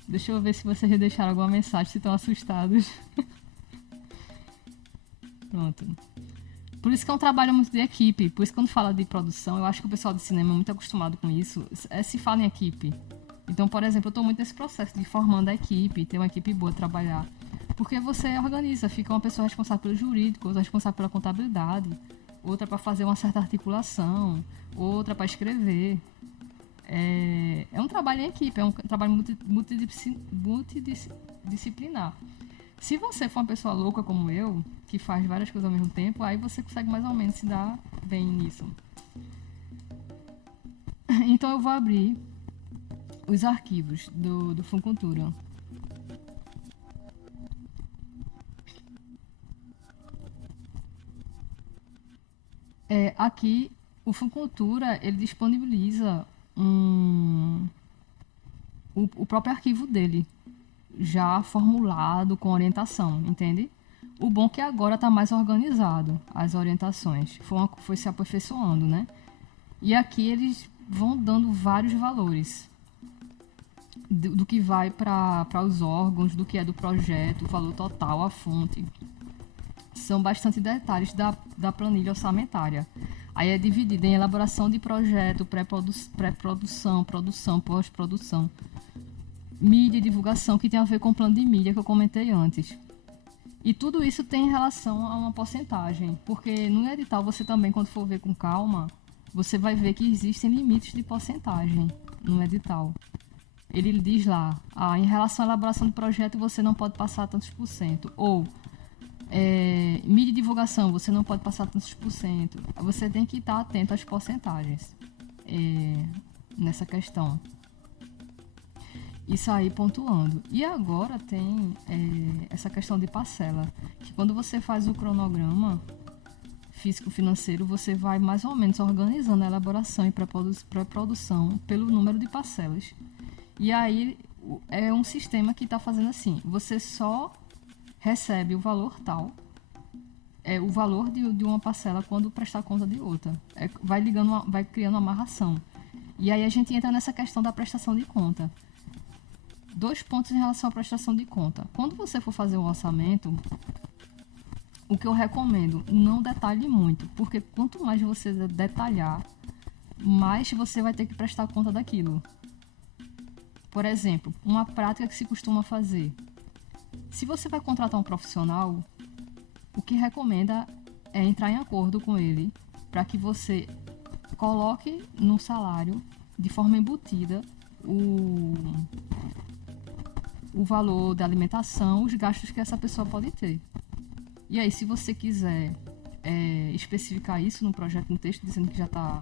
Deixa eu ver se vocês já deixaram alguma mensagem, se estão assustados. Pronto. Por isso que é um trabalho muito de equipe. Por isso que quando fala de produção, eu acho que o pessoal de cinema é muito acostumado com isso. Se fala em equipe. Então, por exemplo, eu estou muito nesse processo de formando a equipe, ter uma equipe boa a trabalhar. Porque você organiza, fica uma pessoa responsável pelo jurídico, outra responsável pela contabilidade, outra para fazer uma certa articulação, outra para escrever. É um trabalho em equipe, é um trabalho multidisciplinar. Se você for uma pessoa louca como eu, que faz várias coisas ao mesmo tempo, aí você consegue mais ou menos se dar bem nisso. Então eu vou abrir os arquivos do Fucultura. Aqui o Fucultura ele disponibiliza o próprio arquivo dele, já formulado com orientação, entende? O bom é que agora está mais organizado, as orientações, foi se aperfeiçoando, né? E aqui eles vão dando vários valores do que vai para os órgãos, do que é do projeto, o valor total, a fonte. São bastante detalhes da planilha orçamentária. Aí é dividido em elaboração de projeto, pré-produção, produção, pós-produção, mídia e divulgação, que tem a ver com o plano de mídia que eu comentei antes. E tudo isso tem relação a uma porcentagem, porque no edital você também, quando for ver com calma, você vai ver que existem limites de porcentagem no edital. Ele diz lá, em relação à elaboração do projeto, você não pode passar tantos por cento, ou Mídia e divulgação, você não pode passar tantos por cento. Você tem que estar atento às porcentagens nessa questão. Isso aí pontuando. E agora tem essa questão de parcela, que quando você faz o cronograma físico-financeiro, você vai mais ou menos organizando a elaboração e pré-produção pelo número de parcelas. E aí é um sistema que está fazendo assim, você só recebe o valor tal, o valor de uma parcela quando prestar conta de outra. Vai criando uma amarração. E aí a gente entra nessa questão da prestação de conta. 2 pontos em relação à prestação de conta. Quando você for fazer um orçamento, o que eu recomendo, não detalhe muito, porque quanto mais você detalhar, mais você vai ter que prestar conta daquilo. Por exemplo, uma prática que se costuma fazer. Se você vai contratar um profissional, o que recomenda é entrar em acordo com ele para que você coloque no salário, de forma embutida, o valor da alimentação, os gastos que essa pessoa pode ter. E aí, se você quiser especificar isso no projeto, no texto, dizendo que já está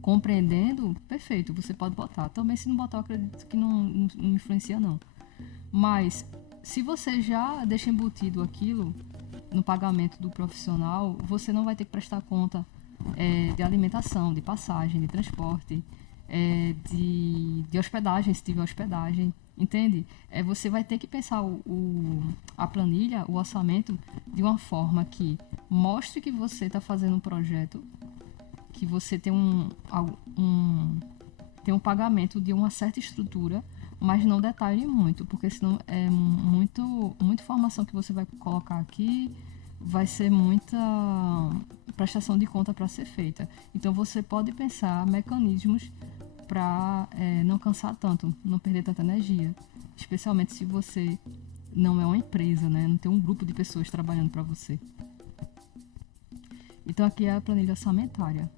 compreendendo, perfeito, você pode botar. Também, se não botar, eu acredito que não influencia, não. Mas, se você já deixa embutido aquilo no pagamento do profissional, você não vai ter que prestar conta de alimentação, de passagem, de transporte, de hospedagem, se tiver hospedagem, entende? Você vai ter que pensar a planilha, o orçamento, de uma forma que mostre que você está fazendo um projeto, que você tem tem um pagamento de uma certa estrutura, mas não detalhe muito, porque senão é muita informação que você vai colocar aqui, vai ser muita prestação de conta para ser feita. Então você pode pensar mecanismos para não cansar tanto, não perder tanta energia, especialmente se você não é uma empresa, né? Não tem um grupo de pessoas trabalhando para você. Então aqui é a planilha orçamentária.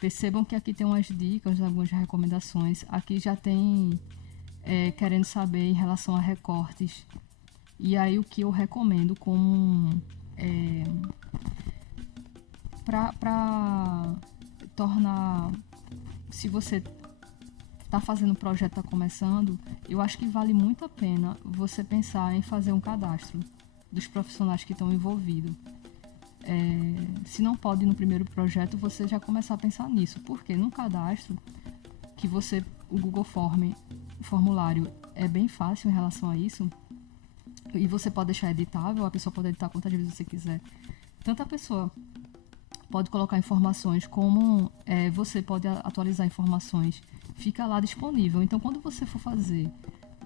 Percebam que aqui tem umas dicas, algumas recomendações. Aqui já tem querendo saber em relação a recortes. E aí o que eu recomendo como para tornar, se você está fazendo um projeto, está começando, eu acho que vale muito a pena você pensar em fazer um cadastro dos profissionais que estão envolvidos. Se não pode no primeiro projeto, você já começar a pensar nisso, porque no cadastro que o Google formulário é bem fácil em relação a isso, e você pode deixar editável, a pessoa pode editar quantas vezes você quiser. Tanto a pessoa pode colocar informações, como você pode atualizar informações, fica lá disponível. Então, quando você for fazer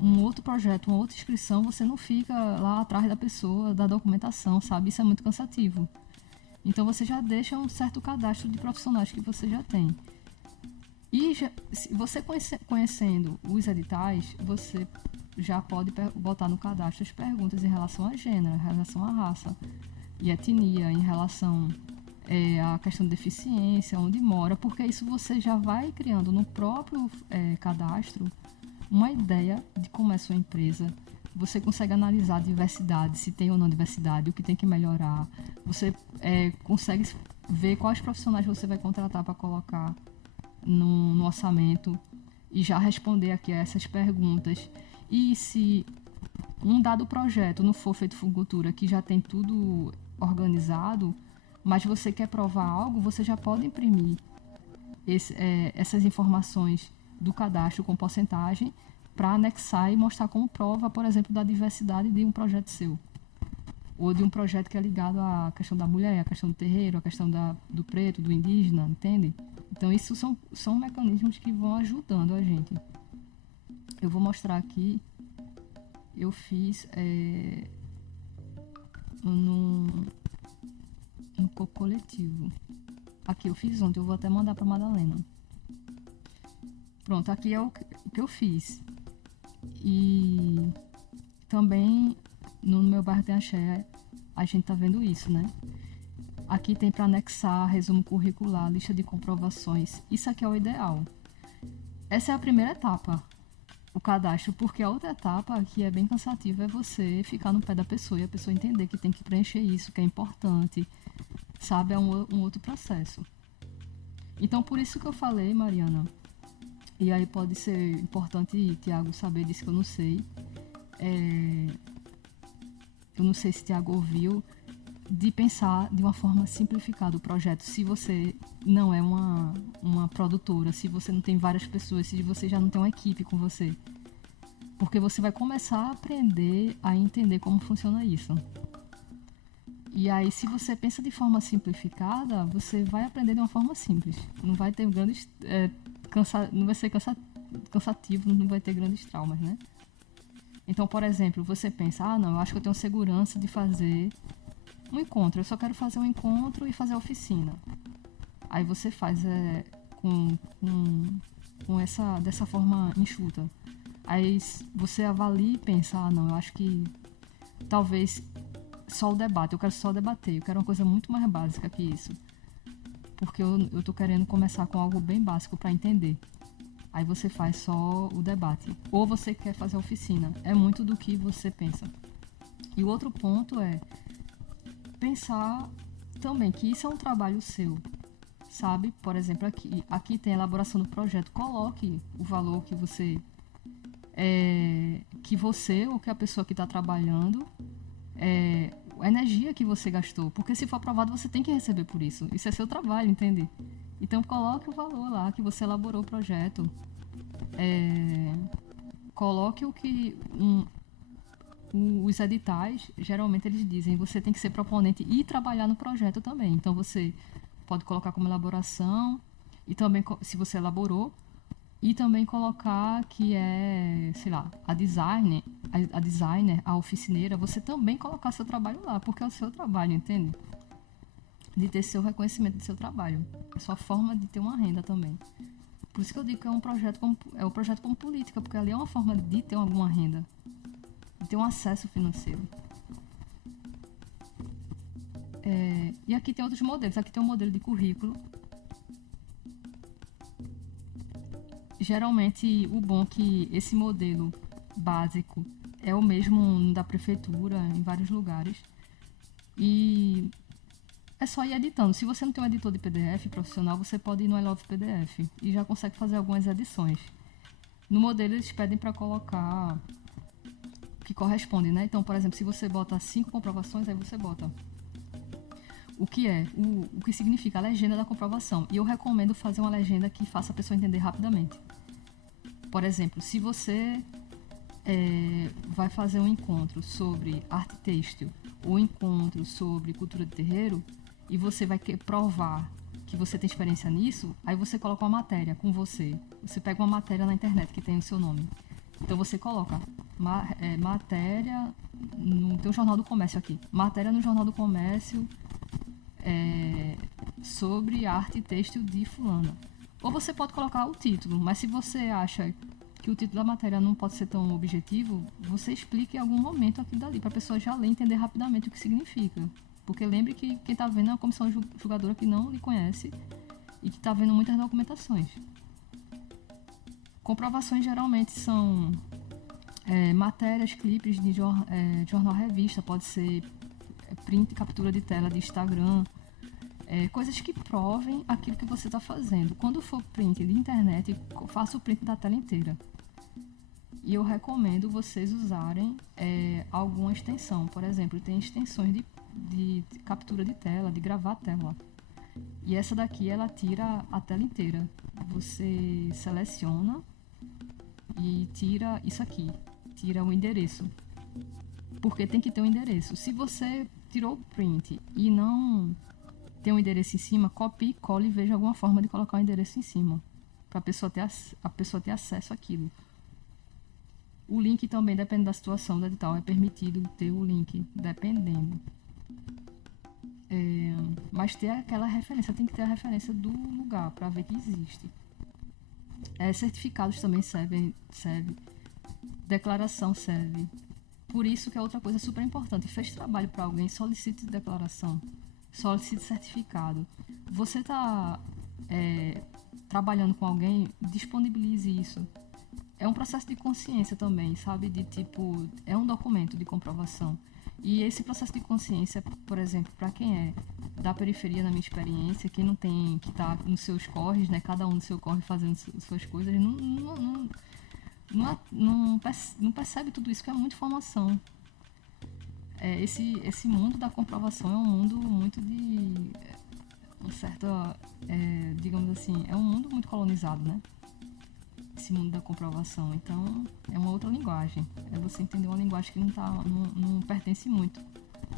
um outro projeto, uma outra inscrição, você não fica lá atrás da pessoa, da documentação, sabe? Isso é muito cansativo. Então, você já deixa um certo cadastro de profissionais que você já tem. E você conhecendo os editais, você já pode botar no cadastro as perguntas em relação a gênero, em relação à raça e etnia, em relação à questão de deficiência, onde mora, porque isso você já vai criando no próprio cadastro uma ideia de como é sua empresa. Você consegue analisar a diversidade, se tem ou não diversidade, o que tem que melhorar. Você consegue ver quais profissionais você vai contratar para colocar no orçamento e já responder aqui a essas perguntas. E se um dado projeto não for feito por cultura, que já tem tudo organizado, mas você quer provar algo, você já pode imprimir essas informações do cadastro com porcentagem para anexar e mostrar como prova, por exemplo, da diversidade de um projeto seu. Ou de um projeto que é ligado à questão da mulher, à questão do terreiro, à questão do preto, do indígena, entende? Então, isso são mecanismos que vão ajudando a gente. Eu vou mostrar aqui. Eu fiz no coletivo. Aqui eu fiz ontem, eu vou até mandar para Madalena. Pronto, aqui é o que eu fiz. E também no meu bairro tem axé, a gente tá vendo isso, né? Aqui tem para anexar resumo curricular, lista de comprovações. Isso aqui é o ideal. Essa é a primeira etapa. o cadastro, porque a outra etapa, que é bem cansativa, é você ficar no pé da pessoa e a pessoa entender que tem que preencher isso, que é importante, sabe? É um outro processo. Então, por isso que eu falei, Mariana, e aí pode ser importante, Tiago, saber disso que eu não sei. Eu não sei se Tiago ouviu, de pensar de uma forma simplificada o projeto. Se você não é uma produtora, se você não tem várias pessoas, se você já não tem uma equipe com você. Porque você vai começar a aprender a entender como funciona isso. E aí, se você pensa de forma simplificada, você vai aprender de uma forma simples. Não vai ter grandes... não vai ser cansativo, não vai ter grandes traumas, né? Então, por exemplo, você pensa, não, eu acho que eu tenho segurança de fazer um encontro. Eu só quero fazer um encontro e fazer a oficina. Aí você faz dessa forma enxuta. Aí você avalia e pensa, não, eu acho que talvez só o debate, eu quero só debater, eu quero uma coisa muito mais básica que isso. Porque eu tô querendo começar com algo bem básico para entender. Aí você faz só o debate. Ou você quer fazer a oficina. É muito do que você pensa. E o outro ponto é pensar também que isso é um trabalho seu, sabe? Por exemplo, aqui tem a elaboração do projeto. Coloque o valor que você ou que a pessoa que está trabalhando, a energia que você gastou. Porque se for aprovado, você tem que receber por isso. Isso é seu trabalho, entende? Então coloque o valor lá que você elaborou o projeto. Coloque o que... os editais, geralmente eles dizem você tem que ser proponente e trabalhar no projeto também. Então você pode colocar como elaboração e também, se você elaborou, e também colocar que é, sei lá, a designer, a oficineira, você também colocar seu trabalho lá, porque é o seu trabalho, entende? De ter seu reconhecimento do seu trabalho. É sua forma de ter uma renda também. Por isso que eu digo que é um projeto como política, porque ali é uma forma de ter alguma renda. Ter um acesso financeiro. E aqui tem outros modelos. Aqui tem um modelo de currículo. Geralmente, o bom é que esse modelo básico é o mesmo da prefeitura, em vários lugares. E é só ir editando. Se você não tem um editor de PDF profissional, você pode ir no I Love PDF e já consegue fazer algumas edições. No modelo, eles pedem para colocar que corresponde, né? Então, por exemplo, se você bota 5 comprovações, aí você bota o que significa a legenda da comprovação. E eu recomendo fazer uma legenda que faça a pessoa entender rapidamente. Por exemplo, se você vai fazer um encontro sobre arte têxtil ou encontro sobre cultura de terreiro e você vai provar que você tem experiência nisso, aí você coloca uma matéria com você. Você pega uma matéria na internet que tem o seu nome. Então você coloca matéria tem um Jornal do Comércio aqui. Matéria no Jornal do Comércio sobre arte têxtil de fulana. Ou você pode colocar o título, mas se você acha que o título da matéria não pode ser tão objetivo, você explica em algum momento aquilo dali, para a pessoa já ler e entender rapidamente o que significa. Porque lembre que quem está vendo é uma comissão julgadora que não lhe conhece e que está vendo muitas documentações. Comprovações geralmente são matérias, clipes de jornal, revista, pode ser print, captura de tela de Instagram, coisas que provem aquilo que você está fazendo. Quando for print de internet, faça o print da tela inteira. E eu recomendo vocês usarem alguma extensão. Por exemplo, tem extensões de captura de tela, de gravar a tela. E essa daqui, ela tira a tela inteira. Você seleciona e tira isso aqui. Tira o endereço. Porque tem que ter um endereço. Se você tirou o print e não tem um endereço em cima, copie, cole e veja alguma forma de colocar o endereço em cima. Para a pessoa ter acesso àquilo. O link também, depende da situação do edital, é permitido ter o link, dependendo. Mas ter aquela referência, tem que ter a referência do lugar para ver que existe. Certificados também serve. Declaração serve. Por isso que é outra coisa super importante. Fez trabalho para alguém, solicite declaração, solicite certificado. Você está trabalhando com alguém, disponibilize isso. é um processo de consciência também, sabe? De tipo, é um documento de comprovação. E esse processo de consciência, por exemplo, para quem é da periferia, na minha experiência, quem não tem, que tá nos seus corres, né? Cada um no seu corre fazendo suas coisas, não percebe tudo isso, que é muita informação. Esse mundo da comprovação é um mundo muito de um certo, digamos assim, é um mundo muito colonizado, né? Esse mundo da comprovação. Então, é uma outra linguagem. É você entender uma linguagem que não pertence muito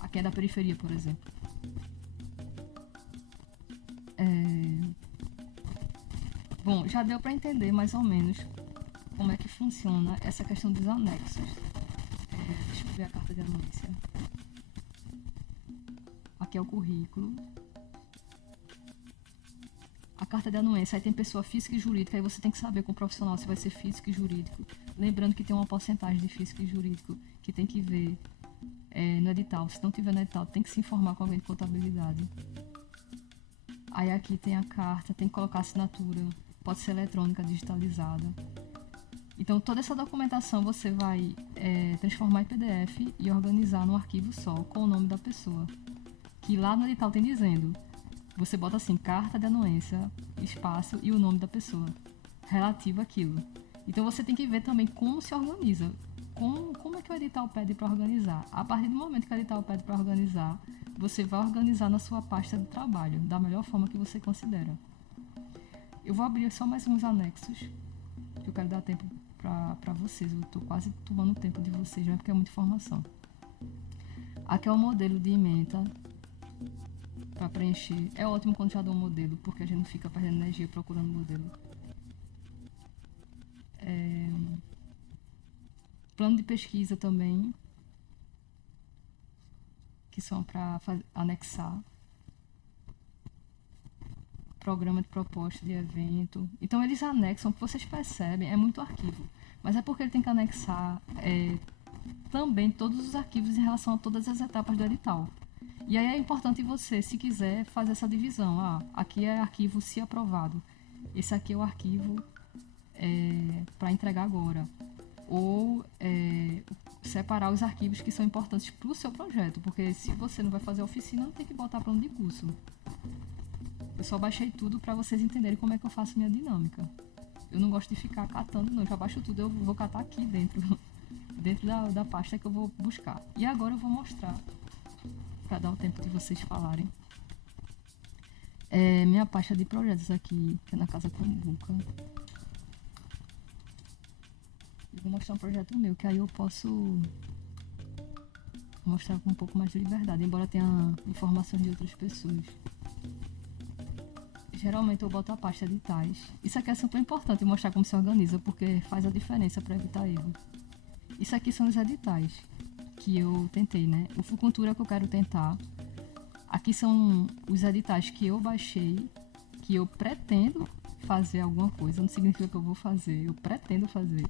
a quem é da periferia, por exemplo. Bom, já deu para entender mais ou menos como é que funciona essa questão dos anexos. Deixa eu ver a carta de anúncia. Aqui é o currículo. A carta de anuência, aí tem pessoa física e jurídica, aí você tem que saber com o profissional se vai ser físico e jurídico. Lembrando que tem uma porcentagem de físico e jurídico que tem que ver no edital. Se não tiver no edital, tem que se informar com alguém de contabilidade. Aí aqui tem a carta, tem que colocar a assinatura, pode ser eletrônica, digitalizada. Então toda essa documentação você vai transformar em PDF e organizar num arquivo só, com o nome da pessoa. Que lá no edital tem dizendo, você bota assim, carta de anuência, espaço e o nome da pessoa, relativo àquilo. Então você tem que ver também como se organiza, como é que o edital pede para organizar. A partir do momento que o edital pede para organizar, você vai organizar na sua pasta de trabalho, da melhor forma que você considera. Eu vou abrir só mais uns anexos, que eu quero dar tempo para vocês. Eu estou quase tomando o tempo de vocês, né, porque é muita informação. Aqui é o modelo de ementa para preencher. É ótimo quando já dou um modelo, porque a gente não fica perdendo energia procurando modelo. Plano de pesquisa também, que são para anexar. Programa de proposta de evento. Então eles anexam, o que vocês percebem, é muito arquivo. Mas é porque ele tem que anexar também todos os arquivos em relação a todas as etapas do edital. E aí é importante você, se quiser, fazer essa divisão. Aqui é arquivo se aprovado. Esse aqui é o arquivo para entregar agora. Ou separar os arquivos que são importantes para o seu projeto. Porque se você não vai fazer a oficina, não tem que botar plano de curso. Eu só baixei tudo para vocês entenderem como é que eu faço minha dinâmica. Eu não gosto de ficar catando, não. Eu já baixo tudo, eu vou catar aqui dentro da pasta que eu vou buscar. E agora eu vou mostrar, para dar o tempo de vocês falarem. Minha pasta de projetos aqui, que é na Casa Cumbuca. Eu vou mostrar um projeto meu, que aí eu posso mostrar com um pouco mais de liberdade, embora tenha informações de outras pessoas. Geralmente eu boto a pasta de tais. Isso aqui é super importante mostrar como se organiza, porque faz a diferença para evitar erro. Isso aqui são os editais que eu tentei, né? O Fucultura que eu quero tentar. Aqui são os editais que eu baixei, que eu pretendo fazer alguma coisa. Não significa que eu vou fazer, eu pretendo fazer.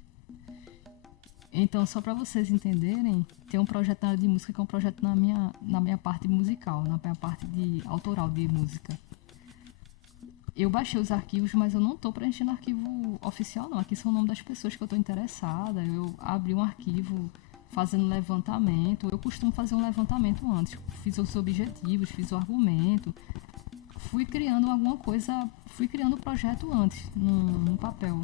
Então, só para vocês entenderem, tem um projeto na área de música que é um projeto na minha parte musical, na minha parte autoral de música. Eu baixei os arquivos, mas eu não estou preenchendo arquivo oficial, não. Aqui são o nome das pessoas que eu estou interessada. Eu abri um arquivo fazendo levantamento. Eu costumo fazer um levantamento antes. Fiz os objetivos, fiz o argumento. Fui criando alguma coisa, fui criando o projeto antes, num papel.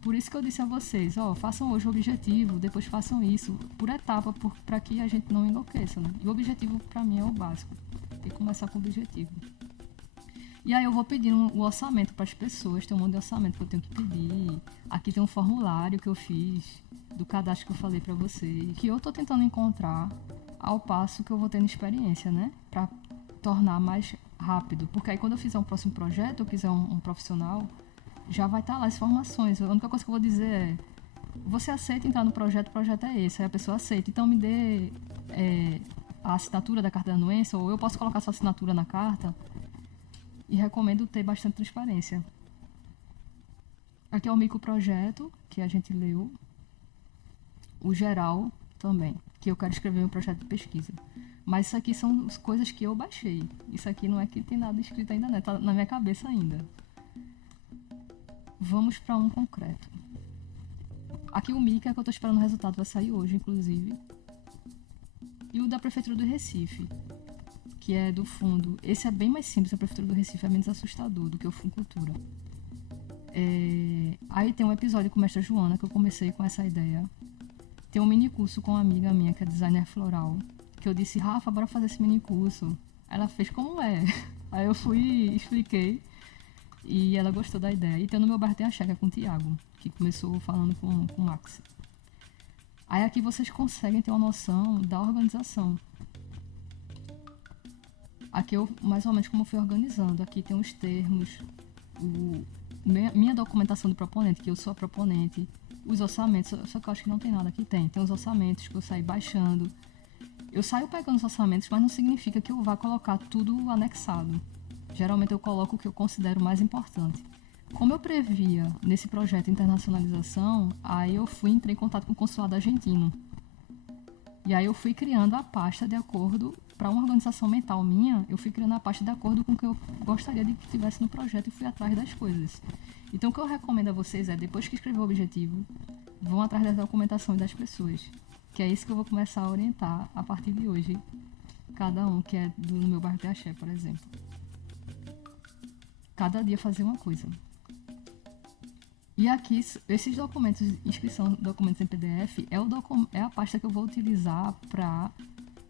Por isso que eu disse a vocês, façam hoje o objetivo, depois façam isso, por etapa, para que a gente não enlouqueça, né? E o objetivo, para mim, é o básico. Tem que começar com o objetivo. E aí eu vou pedindo o orçamento para as pessoas, tem um monte de orçamento que eu tenho que pedir. Aqui tem um formulário que eu fiz, do cadastro que eu falei para vocês, que eu estou tentando encontrar ao passo que eu vou tendo experiência, né? Para tornar mais rápido. Porque aí quando eu fizer um próximo projeto, eu quiser um profissional, já vai estar lá as informações. A única coisa que eu vou dizer é, você aceita entrar no projeto, o projeto é esse, aí a pessoa aceita. Então me dê a assinatura da carta da anuência, ou eu posso colocar sua assinatura na carta, e recomendo ter bastante transparência. Aqui é o microprojeto, que a gente leu, o geral também, que eu quero escrever meu projeto de pesquisa. Mas isso aqui são as coisas que eu baixei. Isso aqui não é que tem nada escrito ainda, né? Tá na minha cabeça ainda. Vamos para um concreto. Aqui o MICA, que eu estou esperando o resultado, vai sair hoje, inclusive. E o da Prefeitura do Recife, que é do fundo. Esse é bem mais simples, a Prefeitura do Recife é menos assustador do que o Fundo Cultura. Aí tem um episódio com a mestra Joana, que eu comecei com essa ideia. Tem um mini curso com uma amiga minha, que é designer floral, que eu disse, Rafa, bora fazer esse mini curso. Ela fez como é. Aí eu fui e expliquei. E ela gostou da ideia. E tem no meu bar tem a checa com o Thiago, que começou falando com o Max. Aí aqui vocês conseguem ter uma noção da organização. Aqui eu, mais ou menos como eu fui organizando. Aqui tem os termos, minha documentação do proponente, que eu sou a proponente, os orçamentos, só que eu acho que não tem nada aqui. Tem os orçamentos que eu saí baixando. Eu saio pegando os orçamentos, mas não significa que eu vá colocar tudo anexado. Geralmente eu coloco o que eu considero mais importante. Como eu previa nesse projeto de internacionalização, aí entrei em contato com o consulado argentino. E aí eu fui criando a pasta de acordo, para uma organização mental minha, eu fui criando a pasta de acordo com o que eu gostaria de que tivesse no projeto e fui atrás das coisas. Então o que eu recomendo a vocês é, depois que escrever o objetivo, vão atrás da documentação e das pessoas. Que é isso que eu vou começar a orientar a partir de hoje. Cada um, que é do meu bairro de Axé, por exemplo. Cada dia fazer uma coisa. E aqui, esses documentos, inscrição de documentos em PDF, é a pasta que eu vou utilizar para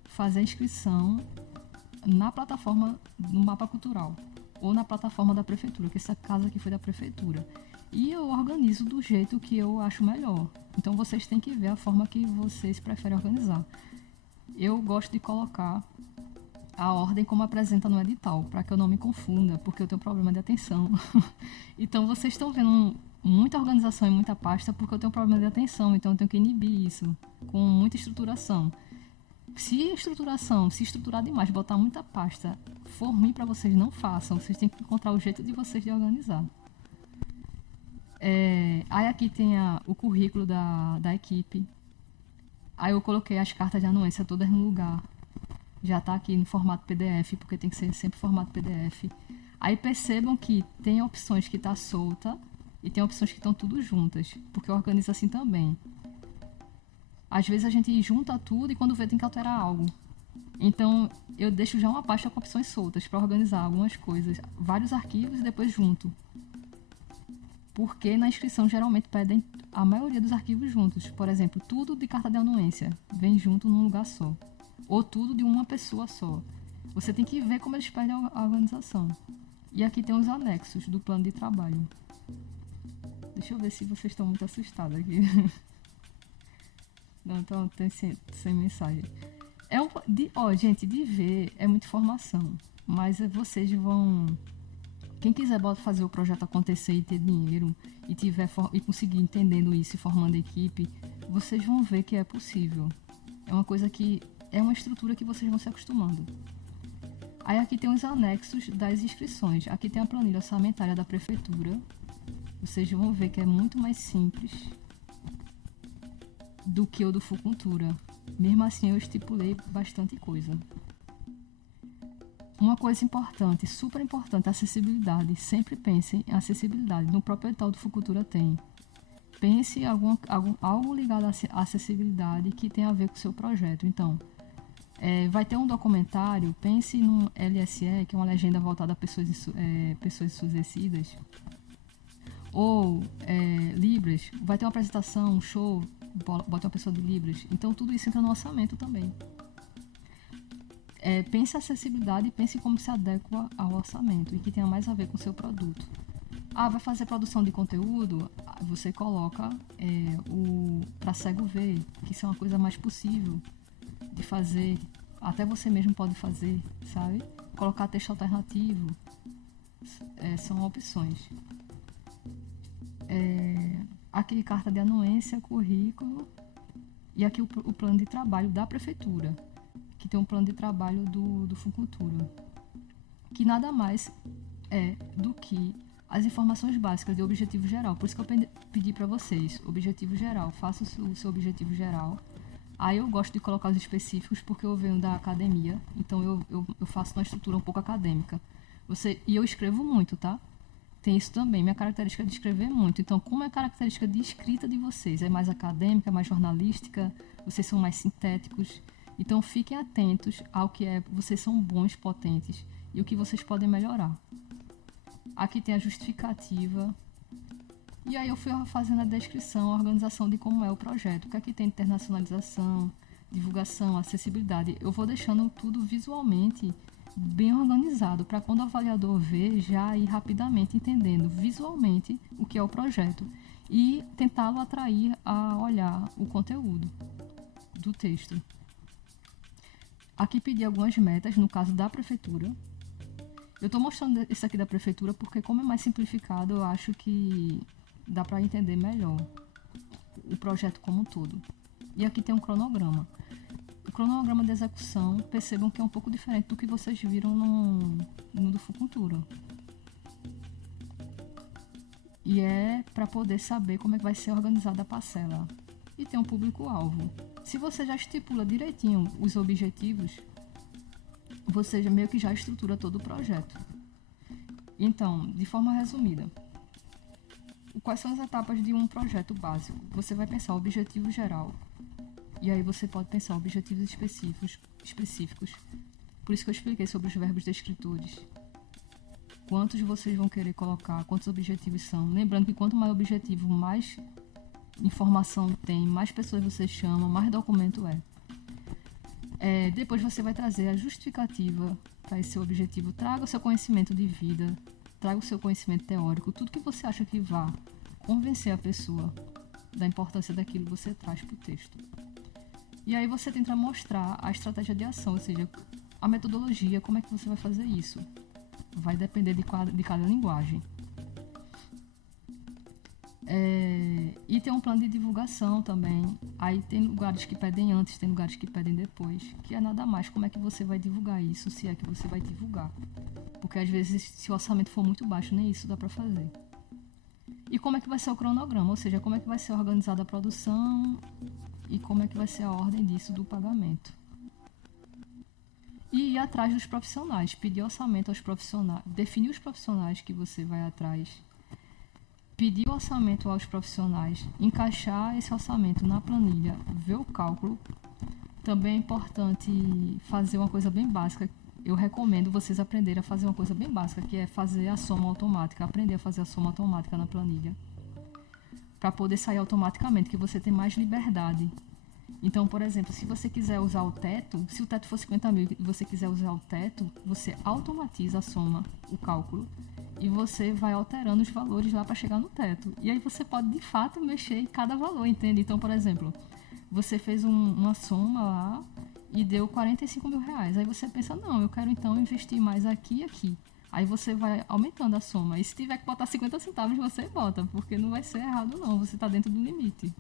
fazer a inscrição na plataforma do Mapa Cultural ou na plataforma da Prefeitura, que essa casa aqui foi da Prefeitura. E eu organizo do jeito que eu acho melhor. Então vocês têm que ver a forma que vocês preferem organizar. Eu gosto de colocar a ordem como apresenta no edital, para que eu não me confunda, porque eu tenho problema de atenção. Então vocês estão vendo muita organização e muita pasta porque eu tenho problema de atenção, então eu tenho que inibir isso com muita estruturação. Se estruturar demais, botar muita pasta, for ruim para vocês, não façam. Vocês têm que encontrar o jeito de vocês de organizar. Aí aqui tem o currículo da equipe. Aí eu coloquei as cartas de anuência todas no lugar. Já está aqui no formato PDF, porque tem que ser sempre formato PDF. Aí percebam que tem opções que está solta e tem opções que estão tudo juntas, porque eu organizo assim também. Às vezes a gente junta tudo e quando vê tem que alterar algo. Então eu deixo já uma pasta com opções soltas para organizar algumas coisas, vários arquivos e depois junto. Porque na inscrição geralmente pedem a maioria dos arquivos juntos. Por exemplo, tudo de carta de anuência vem junto num lugar só. Ou tudo de uma pessoa só. Você tem que ver como eles pedem a organização. E aqui tem os anexos do plano de trabalho. Deixa eu ver se vocês estão muito assustados aqui. Não, então tem sem mensagem. Gente, de ver é muita informação. Mas vocês vão... Quem quiser fazer o projeto acontecer e ter dinheiro e conseguir entendendo isso e formando equipe, vocês vão ver que é possível. É uma coisa que... É uma estrutura que vocês vão se acostumando. Aí aqui tem os anexos das inscrições. Aqui tem a planilha orçamentária da prefeitura. Vocês vão ver que é muito mais simples do que o do Fucultura. Mesmo assim, eu estipulei bastante coisa. Uma coisa importante, super importante, acessibilidade. Sempre pensem em acessibilidade. No próprio edital do Fucultura tem. Pense em algo ligado à acessibilidade que tem a ver com o seu projeto. Então, vai ter um documentário, pense no LSE, que é uma legenda voltada a pessoas ensurdecidas. Ou Libras, vai ter uma apresentação, um show, bota uma pessoa de Libras. Então tudo isso entra no orçamento também. Pense a acessibilidade e pense como se adequa ao orçamento e que tenha mais a ver com o seu produto. Vai fazer produção de conteúdo? Você coloca para cego ver, que isso é uma coisa mais possível de fazer. Até você mesmo pode fazer, sabe? Colocar texto alternativo. São opções. Aqui carta de anuência, currículo e aqui o plano de trabalho da prefeitura, que tem um plano de trabalho do Fucultura, que nada mais é do que as informações básicas de objetivo geral. Por isso que eu pedi para vocês, objetivo geral, faça o seu objetivo geral. Aí eu gosto de colocar os específicos porque eu venho da academia, então eu faço uma estrutura um pouco acadêmica. E eu escrevo muito, tá? tem isso também. Minha característica é de escrever muito. Então, como é a característica de escrita de vocês? É mais acadêmica, é mais jornalística? Vocês são mais sintéticos? Então, fiquem atentos ao que é. Vocês são bons, potentes e o que vocês podem melhorar. Aqui tem a justificativa. E aí eu fui fazendo a descrição, a organização de como é o projeto. O que aqui tem internacionalização, divulgação, acessibilidade. Eu vou deixando tudo visualmente bem organizado, para quando o avaliador ver, já ir rapidamente entendendo visualmente o que é o projeto e tentá-lo atrair a olhar o conteúdo do texto. Aqui pedi algumas metas, no caso da prefeitura. Eu estou mostrando esse aqui da prefeitura porque, como é mais simplificado, eu acho que dá para entender melhor o projeto como um todo. E aqui tem um cronograma. O cronograma de execução, percebam que é um pouco diferente do que vocês viram no do Fucultura. E é para poder saber como é que vai ser organizada a parcela. E tem um público-alvo. Se você já estipula direitinho os objetivos, você meio que já estrutura todo o projeto. Então, de forma resumida, quais são as etapas de um projeto básico? Você vai pensar o objetivo geral. E aí você pode pensar objetivos específicos. Por isso que eu expliquei sobre os verbos descritores. Quantos vocês vão querer colocar, quantos objetivos são. Lembrando que quanto mais objetivo, mais informação tem, mais pessoas você chama, mais documento é. Depois você vai trazer a justificativa para esse seu objetivo. Traga o seu conhecimento de vida, traga o seu conhecimento teórico, tudo que você acha que vá convencer a pessoa da importância daquilo que você traz para o texto. E aí você tenta mostrar a estratégia de ação, ou seja, a metodologia, como é que você vai fazer isso. Vai depender de cada linguagem. E tem um plano de divulgação também. Aí tem lugares que pedem antes, tem lugares que pedem depois. Que é nada mais como é que você vai divulgar isso, se é que você vai divulgar. Porque às vezes, se o orçamento for muito baixo, nem isso dá para fazer. E como é que vai ser o cronograma, ou seja, como é que vai ser organizada a produção e como é que vai ser a ordem disso do pagamento. E ir atrás dos profissionais, pedir orçamento aos profissionais, definir os profissionais que você vai atrás, pedir o orçamento aos profissionais, encaixar esse orçamento na planilha, ver o cálculo. Também é importante fazer uma coisa bem básica. Eu recomendo vocês aprenderem a fazer uma coisa bem básica, que é fazer a soma automática, aprender a fazer a soma automática na planilha, para poder sair automaticamente, que você tem mais liberdade. Então, por exemplo, se você quiser usar o teto, se o teto for 50 mil e você quiser usar o teto, você automatiza a soma, o cálculo, e você vai alterando os valores lá para chegar no teto. E aí você pode, de fato, mexer em cada valor, entende? Então, por exemplo, você fez uma soma lá e deu 45 mil reais. Aí você pensa, não, eu quero então investir mais aqui e aqui. Aí você vai aumentando a soma. E se tiver que botar 50 centavos, você bota, porque não vai ser errado não, você está dentro do limite.